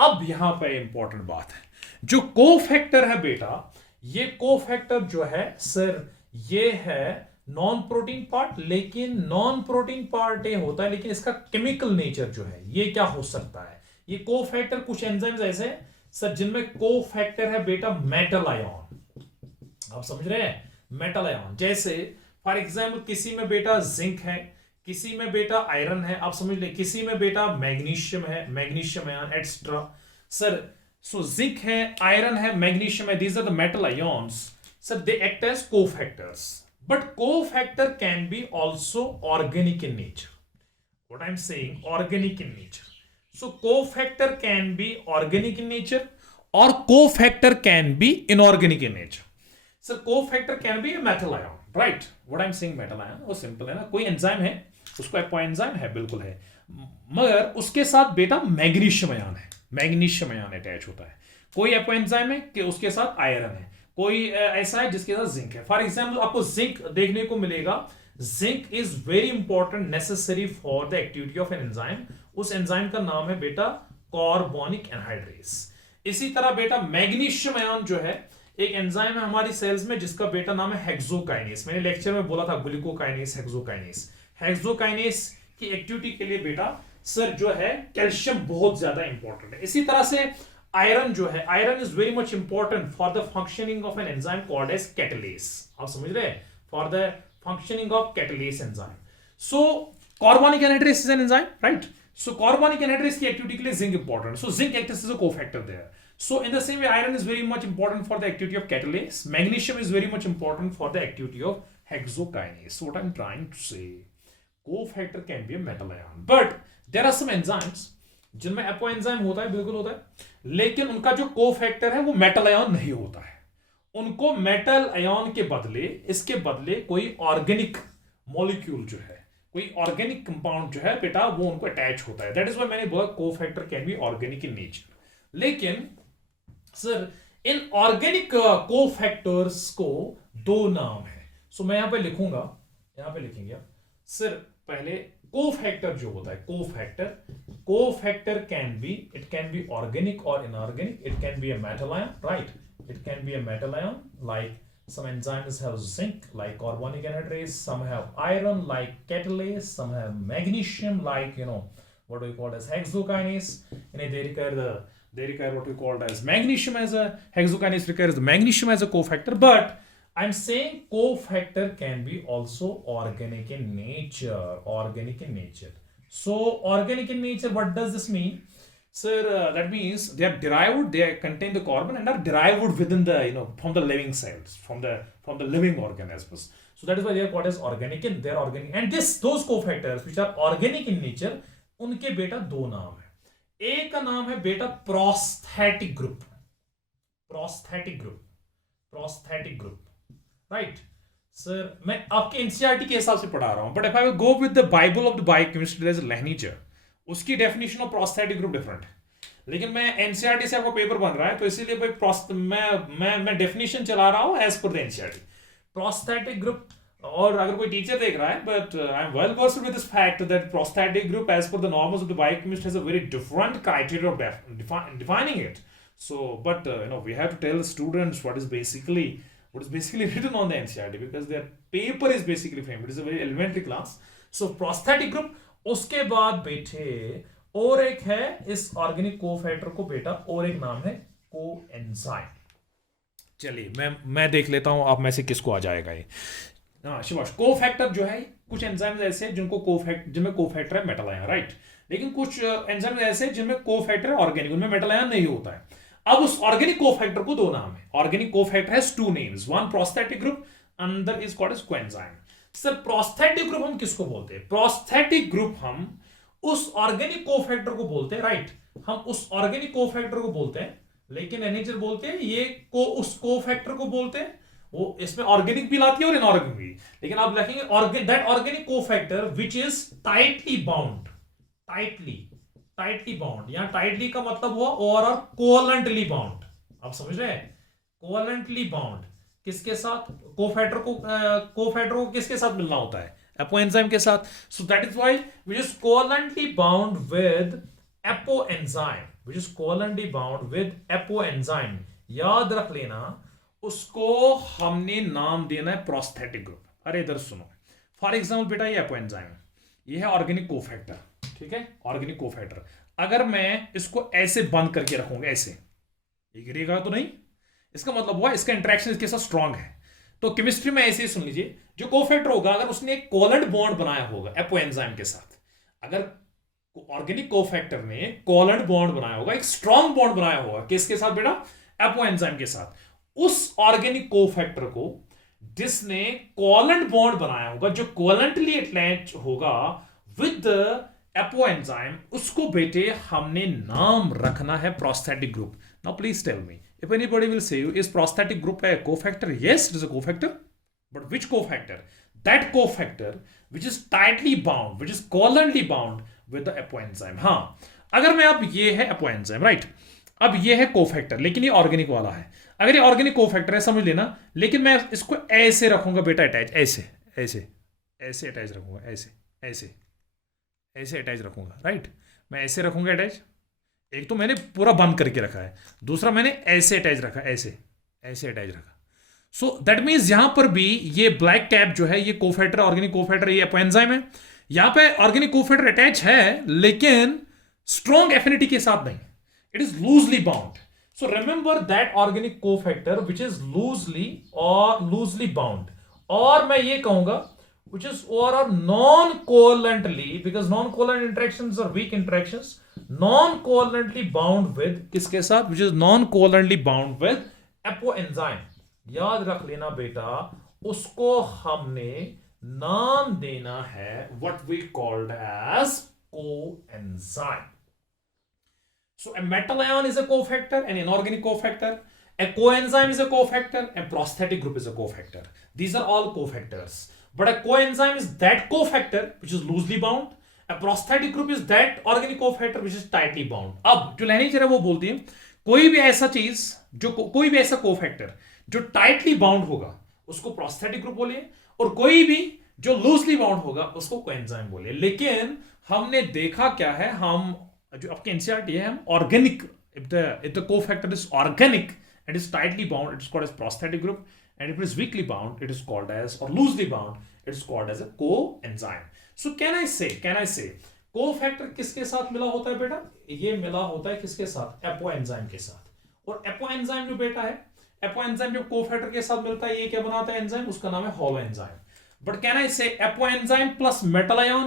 अब यहां पे इंपॉर्टेंट बात है, जो कोफैक्टर है बेटा, ये कोफैक्टर जो है सर ये है नॉन प्रोटीन पार्ट, लेकिन नॉन प्रोटीन पार्ट ये होता है लेकिन इसका केमिकल नेचर जो है ये क्या हो सकता है? ये कोफैक्टर कुछ एंजाइम्स ऐसे सर जिनमें कोफैक्टर है बेटा मेटल आयन। आप समझ रहे हैं? मेटल आयन, जैसे फॉर एग्जाम्पल किसी में बेटा जिंक है, किसी में बेटा आयरन है, आप समझ ले, किसी में बेटा मैग्नीशियम है, magnesium ion extra. Sir so zinc है, आयरन है, मैग्नीशियम है, these are the metal ions. Sir they act as cofactors, but cofactor can be also organic in nature. What I am saying, organic in nature. So cofactor can be organic in nature और cofactor can be inorganic in nature. Sir cofactor can be a metal ion, right? What I am saying metal ion, वो simple है ना, कोई enzyme है उसको apoenzyme है, बिल्कुल है, मगर उसके साथ बेटा मैग्नीशियम आयन है, मैग्नीशियम आयन अटैच होता है। कोई एपोएंजाइम है कि उसके साथ आयरन है, कोई ऐसा है जिसके साथ जिंक है। फॉर एग्जाम्पल आपको जिंक देखने को मिलेगा, zinc is very important necessary for the activity of an enzyme. उस एंजाइम का नाम है बेटा कार्बोनिक एनहाइड्रेस। इसी तरह बेटा मैग्नीशियम आयन जो है एक एंजाइम है हमारी सेल्स में जिसका बेटा नाम है हेक्सोकाइनेस। मैंने लेक्चर में बोला था ग्लूकोकाइनेस, हेक्सोकाइनेस। हेक्सोकाइनेस की एक्टिविटी के लिए बेटा सर जो है कैल्शियम बहुत ज्यादा इंपॉर्टेंट है। इसी तरह से आयरन जो है, iron is very much important for the functioning of an enzyme called as catalase. आप समझ रहे हैं, for the functioning of catalase enzyme. So carbonic anhydrase is an enzyme, right? So carbonic anhydrase की activity के लिए zinc important, so zinc acts as a cofactor there. So in the same way, iron is very much important for the activity of catalase. Magnesium is very much important for the activity of hexokinase. So what I'm trying to say, cofactor can be a metal ion, but there are some enzymes जिनमें apoenzyme होता है, बिल्कुल होता है, लेकिन उनका जो cofactor है वो मेटल आयन नहीं होता है। उनको मेटल आयन के बदले, इसके बदले कोई ऑर्गेनिक मॉलिक्यूल जो है, कोई ऑर्गेनिक कंपाउंड जो है बेटा, वो उनको अटैच होता है। दैट इज व्हाई मैंने बोला cofactor can be organic in nature. लेकिन सर इन ऑर्गेनिक कोफैक्टर्स को दो नाम है। सो मैं यहां पे लिखूंगा, यहां पे लिखेंगे आप सर, पहले कोफैक्टर जो होता है, cofactor can be, it can be organic और inorganic, it can be a metal ion, right? It can be a metal ion like some enzymes have zinc like carbonic anhydrase, some have iron like catalase, some have magnesium like what we call as hexokinase. They require what we call as magnesium as a hexokinase requires the magnesium as a cofactor, but I'm saying cofactor can be also organic in nature. So organic in nature, what does this mean? Sir, that means they are derived, they contain the carbon and are derived within the, from the living cells, from the living organisms. So that is why they are called as organic, and they are organic. And those cofactors which are organic in nature, उनके बेटा दो नाम है। एक का नाम है बेटा प्रोस्थेटिक ग्रुप, राइट? सर मैं आपके एनसीईआरटी के हिसाब से पढ़ा रहा हूं, but if I will go with the Bible of the biochemistry, there is Lehninger, उसकी definition of prosthetic group different है। लेकिन मैं एनसीईआरटी से आपका पेपर बन रहा है, तो इसीलिए भाई मैं डेफिनेशन चला रहा हूं as per the NCERT prosthetic group. और अगर कोई टीचर देख रहा है, but I am well versed with this fact that prosthetic group as per the norms of the biochemist has a very different criteria of defining it. So but we have to tell the students what is basically written on the NCERT, because their paper is basically framed. It is a very elementary class. So prosthetic group, उसके बाद बेटे और एक है इस organic cofactor को बेटा, और एक नाम है कोएंजाइम। चलिए मैं देख लेता हूं आप में से किसको आ जाएगा ये। हाँ शिवाश, कोफैक्टर जो है, कुछ एंजाइम्स ऐसे जिनमें कोफैक्टर है मेटल आयन, राइट? लेकिन कुछ एंजाइम्स ऐसे जिनमें कोफैक्टर है ऑर्गेनिक, उनमें मेटल आयन नहीं होता है। अब उस ऑर्गेनिक कोफैक्टर को दो नाम है। Organic cofactor has two names, one prosthetic group, another is called as coenzyme. Sir prosthetic group हम किसको बोलते हैं? प्रोस्थेटिक ग्रुप हम उस ऑर्गेनिक कोफैक्टर को बोलते हैं, राइट? हम उस ऑर्गेनिक कोफैक्टर को बोलते हैं, लेकिन एनएचआर बोलते हैं ये उस कोफैक्टर को बोलते हैं, वो इसमें ऑर्गेनिक भी लाती है और इनऑर्गेनिक भी। लेकिन आप लिखेंगे that organic cofactor which is tightly bound, यहां टाइटली का मतलब हुआ और कोवलेंटली बाउंड। आप समझ रहे हैं? कोवलेंटली बाउंड किसके साथ? कोफैक्टर को किसके साथ मिलना होता है? एपोएंजाइम के साथ। So that is why which is covalently bound with apoenzyme, याद रख लेना, उसको हमने नाम देना है प्रोस्थेटिक ग्रुप। अरे इधर सुनो, फॉर एग्जाम्पल बेटा ये एपोएंजाइम, ये है ऑर्गेनिक कोफैक्टर, ठीक है? ऑर्गेनिक कोफैक्टर, अगर मैं इसको ऐसे बंद करके रखूंगा, ऐसे, ये गिरेगा तो नहीं, इसका मतलब हुआ इसका इंटरेक्शन इसके साथ स्ट्रांग है। तो केमिस्ट्री में ऐसे ही सुन लीजिए, जो कोफैक्टर होगा, अगर उसने एक कोवलेंट बॉन्ड बनाया होगा एपोएंजाइम के साथ, अगर ऑर्गेनिक कोफैक्टर ने कोवलेंट बॉन्ड बनाया होगा, एक स्ट्रांग बॉन्ड बनाया होगा, किसके साथ बेटा? एपोएंजाइम के साथ। उस ऑर्गेनिक कोफैक्टर को जिसने कोवलेंट बॉन्ड बनाया होगा, जो कोवलेंटली अटैच होगा विद एपोएंजाइम, उसको बेटे हमने नाम रखना है prosthetic group. Now please tell me, if anybody will say you, is prosthetic group a cofactor? Yes, it is a cofactor, but which cofactor? That cofactor which is tightly bound, which is covalently bound with the apoenzyme. हाँ, अगर मैं अब ये है apoenzyme, right? अब ये है cofactor, लेकिन ये ऑर्गेनिक वाला है। अगर ये ऑर्गेनिक कोफैक्टर है, समझ लेना, लेकिन मैं इसको ऐसे रखूंगा बेटा अटैच, ऐसे अटैच रखूंगा, ऐसे अटैच रखूंगा, राइट? मैं ऐसे रखूंगा अटैच, एक तो मैंने पूरा बंद करके रखा है, दूसरा मैंने ऐसे अटैच रखा, ऐसे अटैच रखा। सो दैट मीन्स यहां पर भी ये ब्लैक कैप जो है, ये कोफैक्टर, ऑर्गेनिक कोफैक्टर, ये एपोएंजाइम है। यहां पे ऑर्गेनिक कोफैक्टर अटैच है, लेकिन स्ट्रॉन्ग एफिनिटी के साथ नहीं, it is loosely bound. So remember that organic cofactor which is loosely bound, और मैं ये कहूंगा which is or non-covalently, because non-covalent interactions are weak interactions, non-covalently bound with किसके साथ, which is non-covalently bound with apoenzyme. याद रख लेना बेटा, उसको हमने नाम देना है what we called as coenzyme. So a metal ion is a cofactor, an inorganic cofactor, a coenzyme is a cofactor, and prosthetic group is a cofactor. These are all cofactors. But a coenzyme is that cofactor which is loosely bound. A prosthetic group is that organic cofactor which is tightly bound. अब जो लेनी चाहिए वो बोलती है कोई भी ऐसा चीज जो कोई भी ऐसा कोफैक्टर जो टाइटली बाउंड होगा उसको प्रोस्थेटिक ग्रुप बोलिए, और कोई भी जो लूजली बाउंड होगा उसको कोएंजाइम बोलिए. लेकिन हमने देखा क्या है, हम जो आपके एनसीईआरटी है, हम organic, if the cofactor is organic and is tightly bound, it is called as prosthetic group, and if it is weakly bound, it is called as, or loosely bound, it is called as a coenzyme. So can I say cofactor किसके साथ मिला होता है बेटा, ये मिला होता है किसके साथ, एपोएंजाइम के साथ. और एपोएंजाइम जो बेटा है, एपोएंजाइम जो कोफैक्टर के साथ मिलता है ये क्या बनाता है एंजाइम, उसका नाम है हॉलोएंजाइम. But can I say apoenzyme plus metal ion,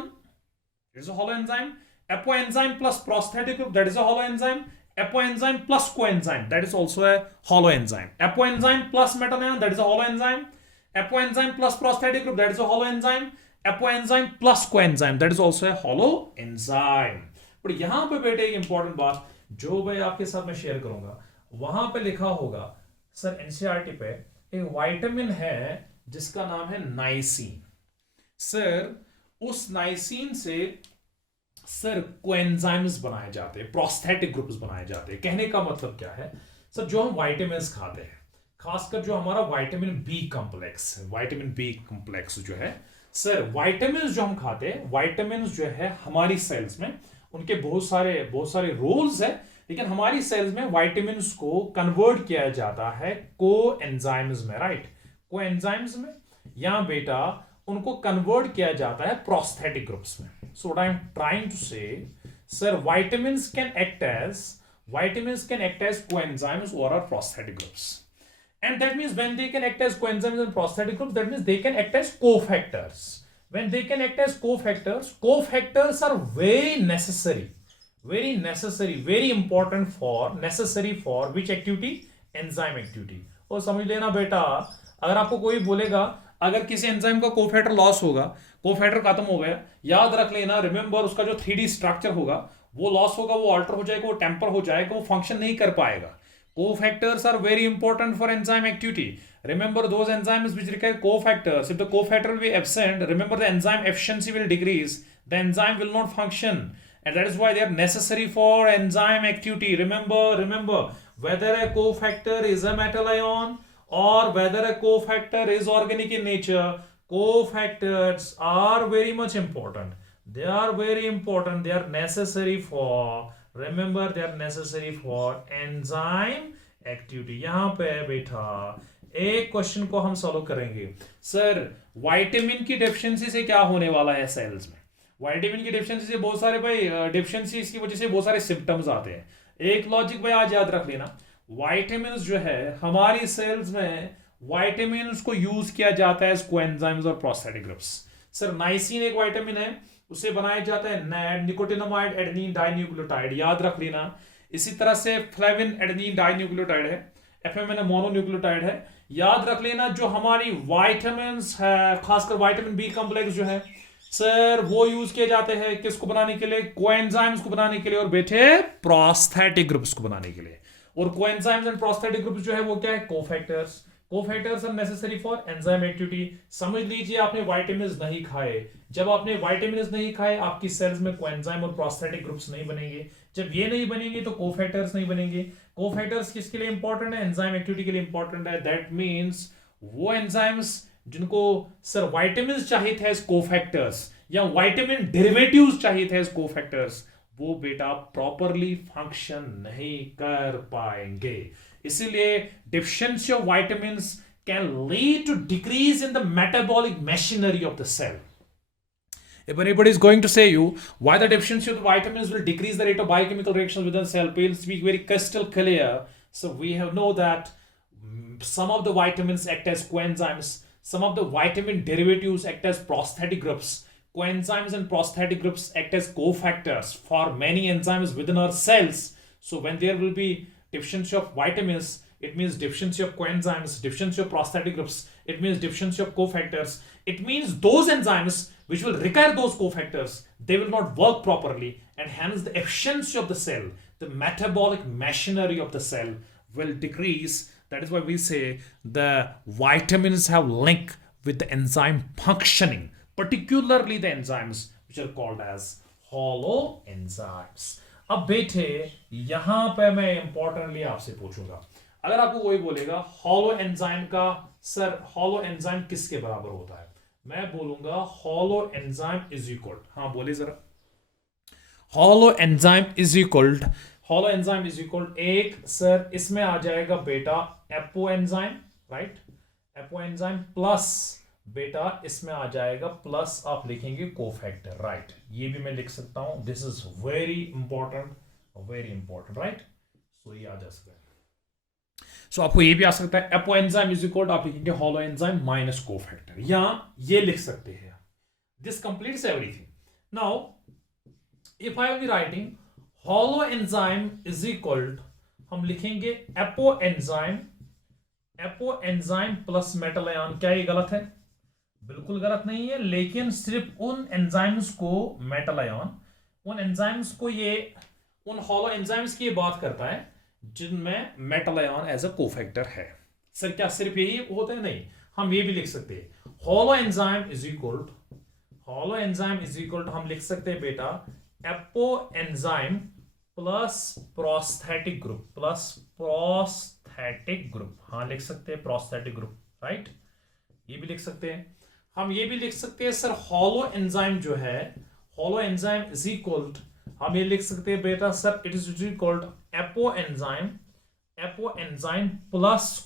it is a holoenzyme. Apoenzyme plus prosthetic group, that is a holoenzyme. Apoenzyme plus coenzyme, that is also a holoenzyme. Apoenzyme plus metal ion, that is a holoenzyme. Apoenzyme plus prosthetic group, that is a holoenzyme. Apoenzyme plus coenzyme, that is also a holoenzyme. but यहां पे बेटे एक important बात जो मैं आपके साथ में शेयर करूंगा, वहां पे लिखा होगा सर एनसीईआरटी पे एक विटामिन है जिसका नाम है नाइसिन. सर उस नाइसिन से सर कोएंजाइम्स बनाए जाते हैं, प्रोस्थेटिक ग्रुप्स बनाए जाते हैं. कहने का मतलब क्या है सर, जो हम विटामिन खाते हैं, खासकर जो हमारा विटामिन बी कॉम्प्लेक्स जो है सर, विटामिन जो हम खाते हैं, विटामिन जो है हमारी सेल्स में उनके बहुत सारे रोल्स है, लेकिन हमारी सेल्स में विटामिन को कन्वर्ट किया जाता है कोएंजाइम्स में, राइट, कोएंजाइम्स में, या बेटा उनको कन्वर्ट किया जाता है प्रोस्थेटिक ग्रुप्स में. So what I am trying to say, sir, vitamins can act as coenzymes or are prosthetic groups, and that means when they can act as coenzymes and prosthetic groups, that means they can act as cofactors. When they can act as cofactors are very necessary, very important necessary for which activity, enzyme activity. और समझ लेना बेटा, अगर आपको कोई बोलेगा अगर किसी एंजाइम का कोफैक्टर लॉस होगा, कोफैक्टर खत्म हो गया, याद रख लेना, रिमेंबर उसका जो 3D स्ट्रक्चर होगा वो लॉस होगा, वो अल्टर हो जाएगा, वो टेम्पर हो जाएगा, वो फंक्शन नहीं कर पाएगा. Cofactors are very important for enzyme activity. Remember those enzymes which require cofactors, if the cofactor will be absent, remember the enzyme efficiency will decrease, the enzyme will not function, and that is why they are necessary for enzyme activity. Remember whether a cofactor is a metal ion or whether a cofactor is organic in nature, cofactors are very much important. They are very important. They are necessary for, remember, they are necessary for enzyme activity. यहां पे बेटा एक question को हम solve करेंगे, sir vitamin की deficiency से क्या होने वाला है सेल्स में. विटामिन की डेफिशिएंसी से बहुत सारे भाई डेफिशिएंसी की वजह से बहुत सारे सिम्टम्स आते हैं. एक लॉजिक भाई आज याद रख लेना, विटामिन जो है हमारी सेल्स में विटामिन को यूज किया जाता है कोएंजाइम्स और प्रोस्थेटिक ग्रुप्स. सर नाइसिन एक विटामिन है, उसे बनाया जाता है नैड, निकोटिनामाइड एडेनिन डाइन्यूक्लियोटाइड, याद रख लेना. इसी तरह से फ्लेविन एडेनिन डाइन्यूक्लियोटाइड है, एफएमएन मोनोन्यूक्लियोटाइड है. याद रख लेना जो हमारी विटामिन है, खासकर विटामिन बी कॉम्प्लेक्स जो है सर वो यूज किए जाते हैं किसको बनाने के लिए, कोएंजाइम्स को बनाने के लिए, और बेटे प्रोस्थेटिक ग्रुप्स को बनाने के लिए. और कोएंजाइम्स एंड प्रोस्थेटिक ग्रुप्स जो है वो क्या है, cofactors are necessary for enzyme activity. समझ लीजिए आपने विटामिन्स नहीं खाए, जब आपने विटामिन्स नहीं खाए आपकी सेल्स में कोएंजाइम और प्रोस्थेटिक ग्रुप्स नहीं बनेंगे. जब ये नहीं बनेंगे तो कोफैक्टर्स नहीं बनेंगे. कोफैक्टर्स किसके लिए इंपॉर्टेंट है, एंजाइम एक्टिविटी के लिए इंपॉर्टेंट है. दैट मीन्स वो एंजाइम्स जिनको सर विटामिन चाहिए थे एज कोफैक्टर्स या विटामिन डेरिवेटिव्स चाहिए थे एज कोफैक्टर्स, वो बेटा प्रॉपरली फंक्शन नहीं कर पाएंगे. इसीलिए deficiency of vitamins can lead to decrease in the metabolic machinery of the cell. If anybody is going to say you why the deficiency of the vitamins will decrease the rate of biochemical reactions within the cell, we'll speak very crystal clear So we have know that some of the vitamins act as coenzymes, some of the vitamin derivatives act as prosthetic groups. Coenzymes and prosthetic groups act as cofactors for many enzymes within our cells. So when there will be deficiency of vitamins, it means deficiency of coenzymes, deficiency of prosthetic groups, it means deficiency of cofactors. It means those enzymes which will require those cofactors, they will not work properly, and hence the efficiency of the cell, the metabolic machinery of the cell will decrease. That is why we say the vitamins have link with the enzyme functioning, particularly the enzymes which are called as holoenzymes. अब बेटे यहां पे मैं importantly आपसे पूछूंगा, अगर आपको कोई बोलेगा हॉलो एंजाइम का, सर हॉलो एंजाइम किसके बराबर होता है, मैं बोलूंगा हॉलो एंजाइम इज इक्वल, हाँ बोले जरा, hollow enzyme is equal, hollow enzyme is equal एक, सर इसमें आ जाएगा बेटा apo enzyme, right, apo enzyme plus बेटा इसमें आ जाएगा प्लस आप लिखेंगे कोफैक्टर, राइट, ये भी मैं लिख सकता हूं, this is very important, right, so ये आ जा सकता है। सो आपको ये भी आ सकता है एपो एंजाइम इज इक्वल, आप लिखेंगे हॉलो एंजाइम माइनस कोफैक्टर, या ये लिख सकते हैं। This completes everything. Now if I will be writing hollow enzyme is equal, हम लिखेंगे apo enzyme plus metal ion. क्या ये गलत है? बिल्कुल गलत नहीं है, लेकिन सिर्फ उन एंजाइम्स को मेटल आयन, उन एंजाइम्स को ये, उन हॉलो एंजाइम्स की ये बात करता है जिनमें metal ion as a cofactor है। सर क्या सिर्फ यही होता है? नहीं, हम ये भी लिख सकते हैं holo enzyme is equal to हम लिख सकते हैं बेटा apo enzyme plus prosthetic group, हाँ लिख सकते हैं प्रोस्थेटिक ग्रुप, राइट, ये भी लिख सकते हैं। हम ये भी लिख सकते हैं सर हॉलो एंजाइम जो है, हॉलो एंजाइम इज इक्वल, हम ये लिख सकते हैं बेटा sir it is equal apo enzyme plus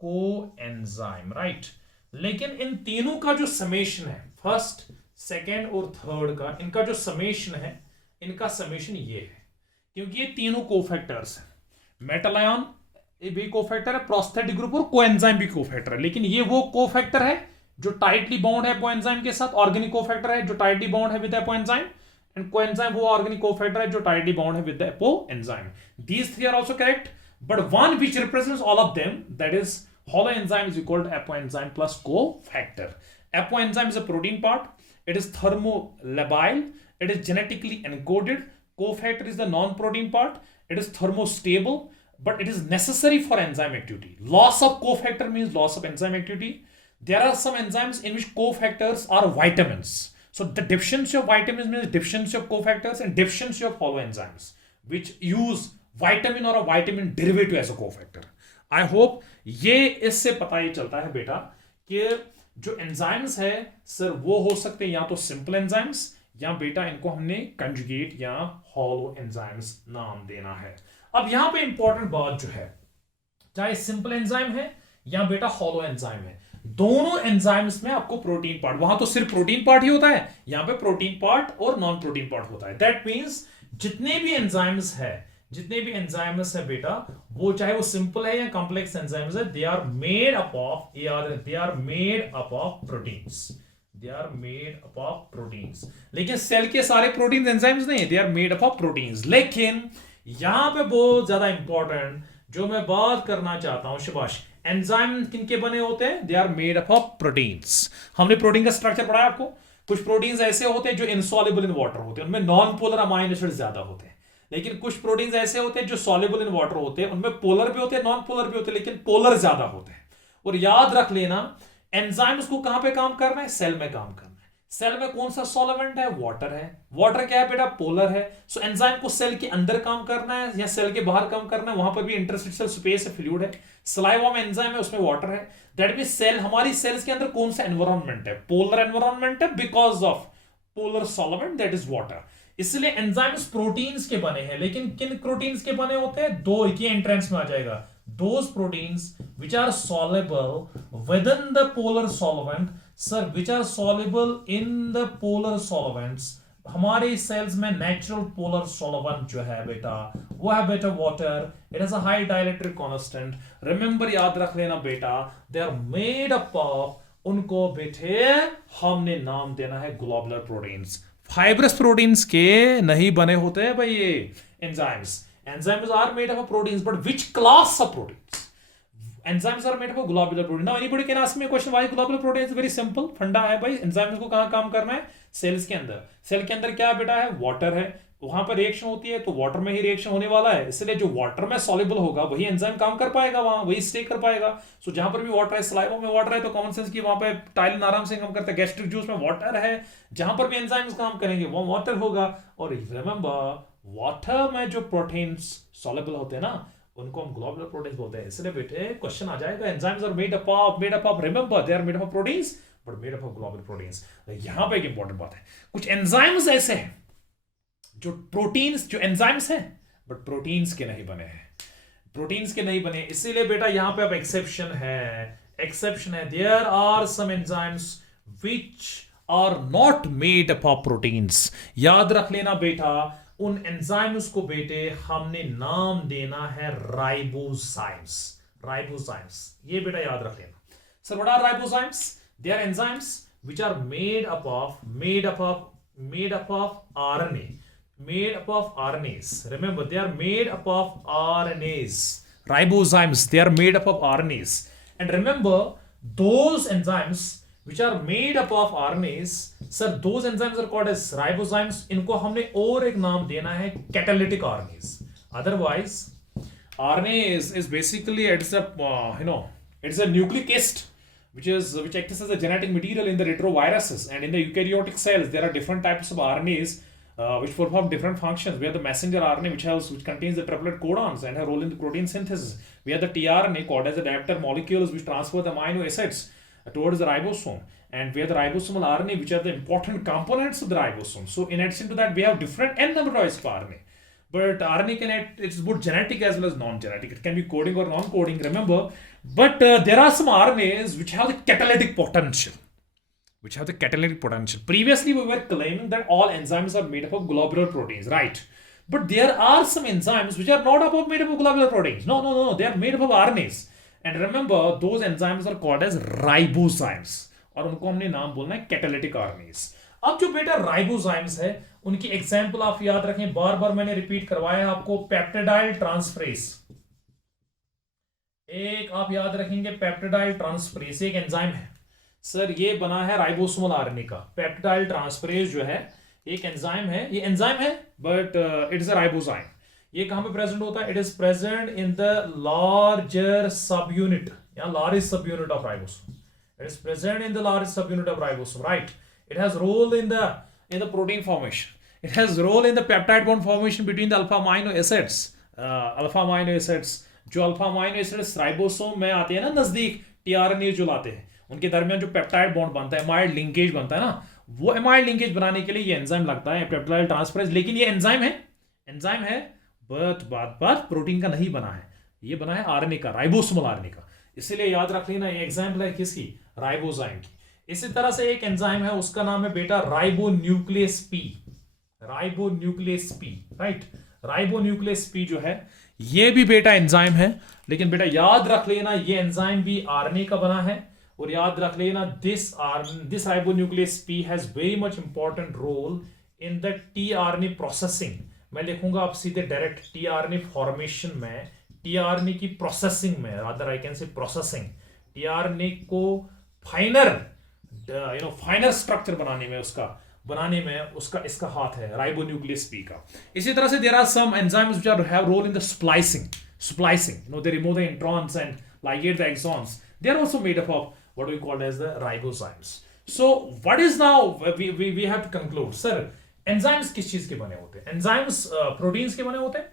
को एंजाइम, राइट। लेकिन इन तीनों का जो समेशन है, फर्स्ट सेकेंड और थर्ड का, इनका जो समेशन है, इनका समेशन ये है, क्योंकि ये तीनों कोफैक्टर्स हैं, मेटल आयन भी कोफैक्टर है, प्रोस्थेटिक ग्रुप और कोएंजाइम भी कोफैक्टर है। लेकिन ये वो कोफैक्टर है जो टाइटली बॉन्ड है कोएंजाइम के साथ, ऑर्गेनिक कोफैक्टर है जो टाइटली बॉन्ड है विद एपोएंजाइम, एंड कोएंजाइम वो ऑर्गेनिक कोफैक्टर है जो टाइटली बॉन्ड है with apoenzyme. These three are also correct, but one which represents all of them, that is holoenzyme is equal to apoenzyme plus cofactor. Apoenzyme is a protein part, it is thermolabile, it is genetically encoded. Cofactor is the non-protein part, it is thermostable, but it is necessary for enzyme activity. Loss of cofactor means loss of enzyme activity. There are some enzymes in which cofactors are vitamins. So the deficiency of vitamins means deficiency of cofactors and deficiency of holoenzymes, which use vitamin or a vitamin derivative as a cofactor. I hope ये इससे पता ही चलता है बेटा कि जो enzymes है sir वो हो सकते हैं या तो सिंपल एंजाइम्स, या बेटा इनको हमने कंजुगेट या हॉलो एंजाइम्स नाम देना है। अब यहां पे इंपॉर्टेंट बात जो है, चाहे सिंपल एंजाइम है या बेटा हॉलो एंजाइम है, दोनों एंजाइम्स में आपको प्रोटीन पार्ट, वहां तो सिर्फ प्रोटीन पार्ट ही होता है, यहां पे प्रोटीन पार्ट और नॉन प्रोटीन पार्ट होता है। दैट मींस जितने भी एंजाइम्स है बेटा, वो चाहे वो सिंपल है या कॉम्प्लेक्स एंजाइम्स है, they are made up of proteins. लेकिन सेल के सारे प्रोटीन्स एंजाइम्स नहीं है, they are made up of proteins. लेकिन यहां पे बहुत ज्यादा इंपॉर्टेंट जो मैं बात करना चाहता हूं शाबाश, एंजाइम किनके बने होते हैं? They are made up of proteins. हमने प्रोटीन का स्ट्रक्चर पढ़ा है आपको। कुछ प्रोटीन्स ऐसे होते हैं जो इनसॉल्युबल इन वाटर होते हैं, उनमें नॉन पोलर अमाइनो एसिड ज्यादा होते हैं। लेकिन कुछ प्रोटीन्स ऐसे होते हैं जो सॉल्युबल इन वाटर होते हैं, उनमें पोलर भी होते हैं नॉन पोलर भी होते हैं, लेकिन पोलर ज्यादा होते हैं। और याद रख लेना एंजाइम्स को कहां पे काम करना है? सेल में काम करना है। सेल में कौन सा सॉल्वेंट है? वाटर है। वाटर क्या है बेटा? पोलर है। सो एंजाइम को सेल के अंदर काम करना है या सेल के बाहर काम करना है, वहां पर भी इंटरस्टिशियल स्पेस है, फ्लूइड है। सलाइवा में एंजाइम है, उसमें वाटर है। दैट मींस सेल, हमारी सेल्स के अंदर कौन सा एनवायरनमेंट है? पोलर एनवायरनमेंट है, because of polar solvent that is water. इसलिए एंजाइम्स प्रोटीन्स के बने हैं। लेकिन किन प्रोटीन्स के बने होते हैं? दो, ये एंट्रेंस में आ जाएगा, those proteins which are soluble within the polar solvent, sir, which are soluble in the polar solvents, हमारे सेल्स में नेचुरल पोलर सॉल्वेंट जो है बेटा, वो है बेटा water. It has a high dielectric constant. Remember, याद रख लेना बेटा, they are made up of, उनको बेटे हमने नाम देना है ग्लोबुलर प्रोटीन्स। फाइब्रस प्रोटीन्स के नहीं बने होते हैं भाई ये enzymes. Enzymes are made up of proteins, but which class of proteins? enzymes are made up of globular protein. Now anybody can ask me a question, why globular protein? is very simple, फंडा है भाई। enzymes को कहाँ काम करना है? Sales के अंदर। सेल के अंदर क्या बेटा है? वाटर है, वहां पर रिएक्शन होती है तो वाटर में ही रिएक्शन होने वाला है, इसलिए जो वाटर में सॉल्युबल होगा वही एंजाइम काम कर पाएगा, वहां वही स्टे कर पाएगा। सो जहां पर भी वाटर है, सलाइवा में वाटर है, तो कॉमन सेंस की वहां पे टाइलिन आराम से काम करता है। गैस्ट्रिक जूस में वाटर है, जहां पर भी एंजाइम्स काम करेंगे वो वाटर होगा। और रिमेंबर, वाटर में जो प्रोटीन्स सॉल्युबल होते हैं ना, उनको हम ग्लोबुलर प्रोटीन्स बोलते हैं। इसलिए बेटे क्वेश्चन आ जाएगा, enzymes are made up of, remember they are made up of proteins but made up of globular proteins. यहां पे एक इंपॉर्टेंट बात है, कुछ एंजाइम्स ऐसे हैं जो प्रोटीन्स, जो एंजाइम्स हैं बट प्रोटीन्स के नहीं बने हैं, प्रोटीन्स के नहीं बने। इसीलिए बेटा यहां पे अब एक्सेप्शन है, एक्सेप्शन है। There are some enzymes which are not made up of proteins. याद रख लेना बेटा, उन एंजाइम्स को बेटे हमने नाम देना है राइबोजाइम्स। राइबोजाइम्स, ये बेटा याद रख लेना। Sir what are ribozymes? They are enzymes which are made up of RNA, made up of RNAs. Remember, they are made up of RNAs. Ribozymes, they are made up of RNAs. And remember, those enzymes which are made up of RNAs, sir, those enzymes are called as ribozymes. इनको हमने और एक नाम देना है catalytic RNAs. Otherwise, RNA is basically it's a it's a nucleic acid which acts as a genetic material in the retroviruses, and in the eukaryotic cells there are different types of RNAs which perform different functions. We have the messenger RNA which contains the triplet codons and have a role in the protein synthesis. We have the tRNA called as adapter molecules which transfer the amino acids towards the ribosome, and we have the ribosomal RNA which are the important components of the ribosome. So in addition to that, we have different n number of RNA. But RNA it's both genetic as well as non-genetic. It can be coding or non-coding, remember. But there are some RNAs which have the catalytic potential. Previously, we were claiming that all enzymes are made up of globular proteins, right? But there are some enzymes which are not made up of globular proteins. No. They are made up of RNAs. And remember, those enzymes are called as ribozymes. और उनको हमने नाम बोलना है catalytic RNAs. अब जो बेटा ribozymes है, उनकी एग्जांपल आप याद रखें, बार बार मैंने रिपीट करवाया आपको, पेप्टिडाइल ट्रांसफरेज। एक आप याद रखेंगे, पेप्टिडाइल ट्रांसफरेज एक एंजाइम है सर, ये बना है राइबोसोमल आरएनए का। पेप्टिडाइल ट्रांसफरेज जो है एक एंजाइम है, ये एंजाइम है but it is a ribozyme. ये कहां पे प्रेजेंट होता है? It is present in the larger subunit या largest subunit of ribosome. It is present in the largest subunit of ribosome, right? It has role in the protein formation. It has role in the peptide bond formation between the alpha amino acids. जो alpha amino acids ribosome में आते हैं ना नजदीक, tRNA जो लाते हैं, उनके दरमियान जो पेप्टाइड बॉन्ड बनता है, एमाइड लिंकेज बनता है ना, वो एमाइड लिंकेज बनाने के लिए ये एंजाइम लगता है, पेप्टाइल ट्रांसफरेज। लेकिन ये एंजाइम है बट बात प्रोटीन का नहीं बना है, ये बना है आरएनए का, राइबोसोमल आरएनए का। इसीलिए याद रख लेना, ये एग्जाम्पल है किसकी? राइबोजाइम की। इसी तरह से एक एंजाइम है, उसका नाम है बेटा ribonuclease P. Ribonuclease P, right? Ribonuclease P जो है ये भी बेटा एंजाइम है, लेकिन बेटा याद रख लेना ये एंजाइम भी आरएनए का बना है। और याद रख लेना this ribonuclease P has very much important role in the tRNA processing. मैं लिखूंगा आप सीधे डायरेक्ट टीआरएनए फॉर्मेशन में, टीआरएनए की प्रोसेसिंग में, rather I can say processing, tRNA को फाइनर स्ट्रक्चर बनाने में उसका इसका हाथ है, राइबोन्यूक्लियस पी का। इसी तरह से there are some enzymes which have role in the splicing, they remove the introns and ligate the exons. They are also made up of what we call as the ribozymes. So what is now we have to conclude, sir, enzymes किस चीज के बने होते हैं? enzymes proteins के बने होते हैं।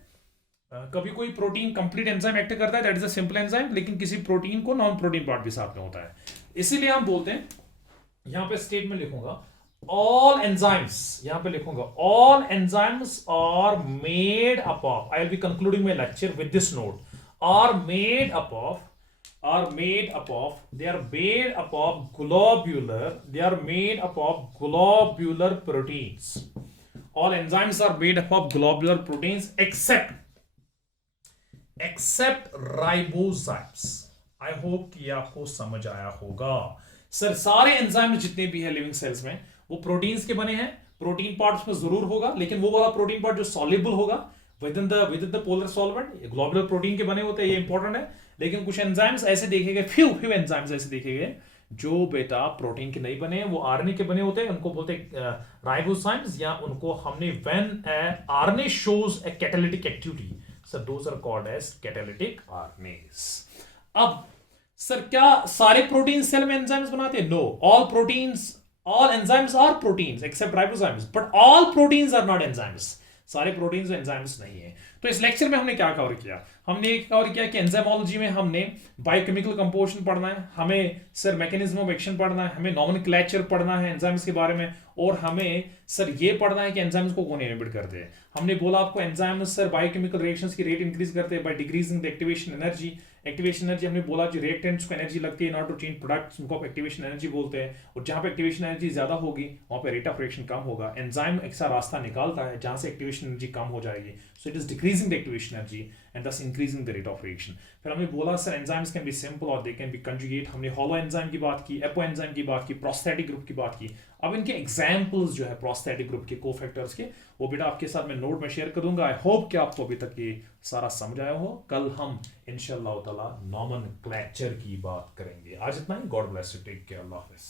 कभी कोई प्रोटीन कंप्लीट एंजाइम एक्ट करता है, that is a simple enzyme, लेकिन किसी प्रोटीन को नॉन प्रोटीन पार्ट भी साथ में होता है। इसीलिए हम बोलते हैं, यहां पे स्टेटमेंट लिखूंगा, all enzymes, यहां पे लिखूंगा all enzymes are made up of, I will be concluding my lecture with this note, are made up of they are made up of globular proteins. All enzymes are made up of globular proteins except ribozymes. I hope कि आपको समझ आया होगा। Sir सारे enzyme जितने भी है living cells में वो प्रोटीन्स के बने हैं। प्रोटीन पार्ट उसमें जरूर होगा, लेकिन वो वाला प्रोटीन पार्ट जो सॉल्युबल होगा with the polar solvent, globular protein के बने होते हैं, ये इंपॉर्टेंट है। लेकिन कुछ एंजाइम्स ऐसे देखे गए, फ्यू एंजाइम्स ऐसे देखे गए जो बेटा प्रोटीन के नहीं बने हैं, वो आरएनए के बने होते हैं, उनको बोलते हैं राइबोसोम्स, या उनको हमने when RNA shows a catalytic activity, sir those are called as catalytic RNAs. अब सर क्या सारे प्रोटीन सेल में एंजाइम्स बनाते हैं? No, all enzymes are proteins except ribosomes, but all proteins are not enzymes. सारे प्रोटीन्स एंजाइम्स नहीं है। तो इस लेक्चर में हमने क्या कवर किया? हमने कवर किया कि एंजाइमोलॉजी में हमने बायोकेमिकल कंपोजिशन पढ़ना है, हमें सर मैकेनिज्म ऑफ एक्शन पढ़ना है, हमें नॉमेनक्लेचर पढ़ना है एंजाइम्स के बारे में, और हमें सर ये पढ़ना है कि एंजाइम्स को कौन इनहिबिट करते हैं। हमने बोला आपको एंजाइम्स सर बायोकेमिकल रिएक्शंस की रेट इंक्रीज करते हैं by decreasing the activation energy. Activation energy हमने बोला जो रिएक्टेंट्स को एनर्जी लगती है नॉट टू चेंज प्रोडक्ट्स, उनको आप एक्टिवेशन एनर्जी बोलते हैं, और जहां पे एक्टिवेशन एनर्जी ज्यादा होगी वहां पे रेट ऑफ रिएक्शन कम होगा। एंजाइम ऐसा रास्ता निकालता है जहां से एक्टिवेशन एनर्जी कम हो जाएगी, so it is decreasing the activation energy and thus increasing the rate of reaction। फिर हमने बोला sir enzymes can be simple और दे कैन बी कंजुगेट। हमने हॉलो एंजाइम की बात की, एपो एंजाइम की बात की, प्रोस्थेटिक ग्रुप की बात की। अब इनके एग्जांपल्स जो है प्रोस्थेटिक ग्रुप के कोफैक्टर्स के, वो बेटा आपके साथ मैं नोट में शेयर कर दूंगा। आई होप कि आपको अभी तक ये सारा समझ आया हो। कल हम इंशाल्लाह ताला नॉमेनक्लेचर की बात करेंगे। आज इतना ही। God bless you, take care, अल्लाह हाफिज़।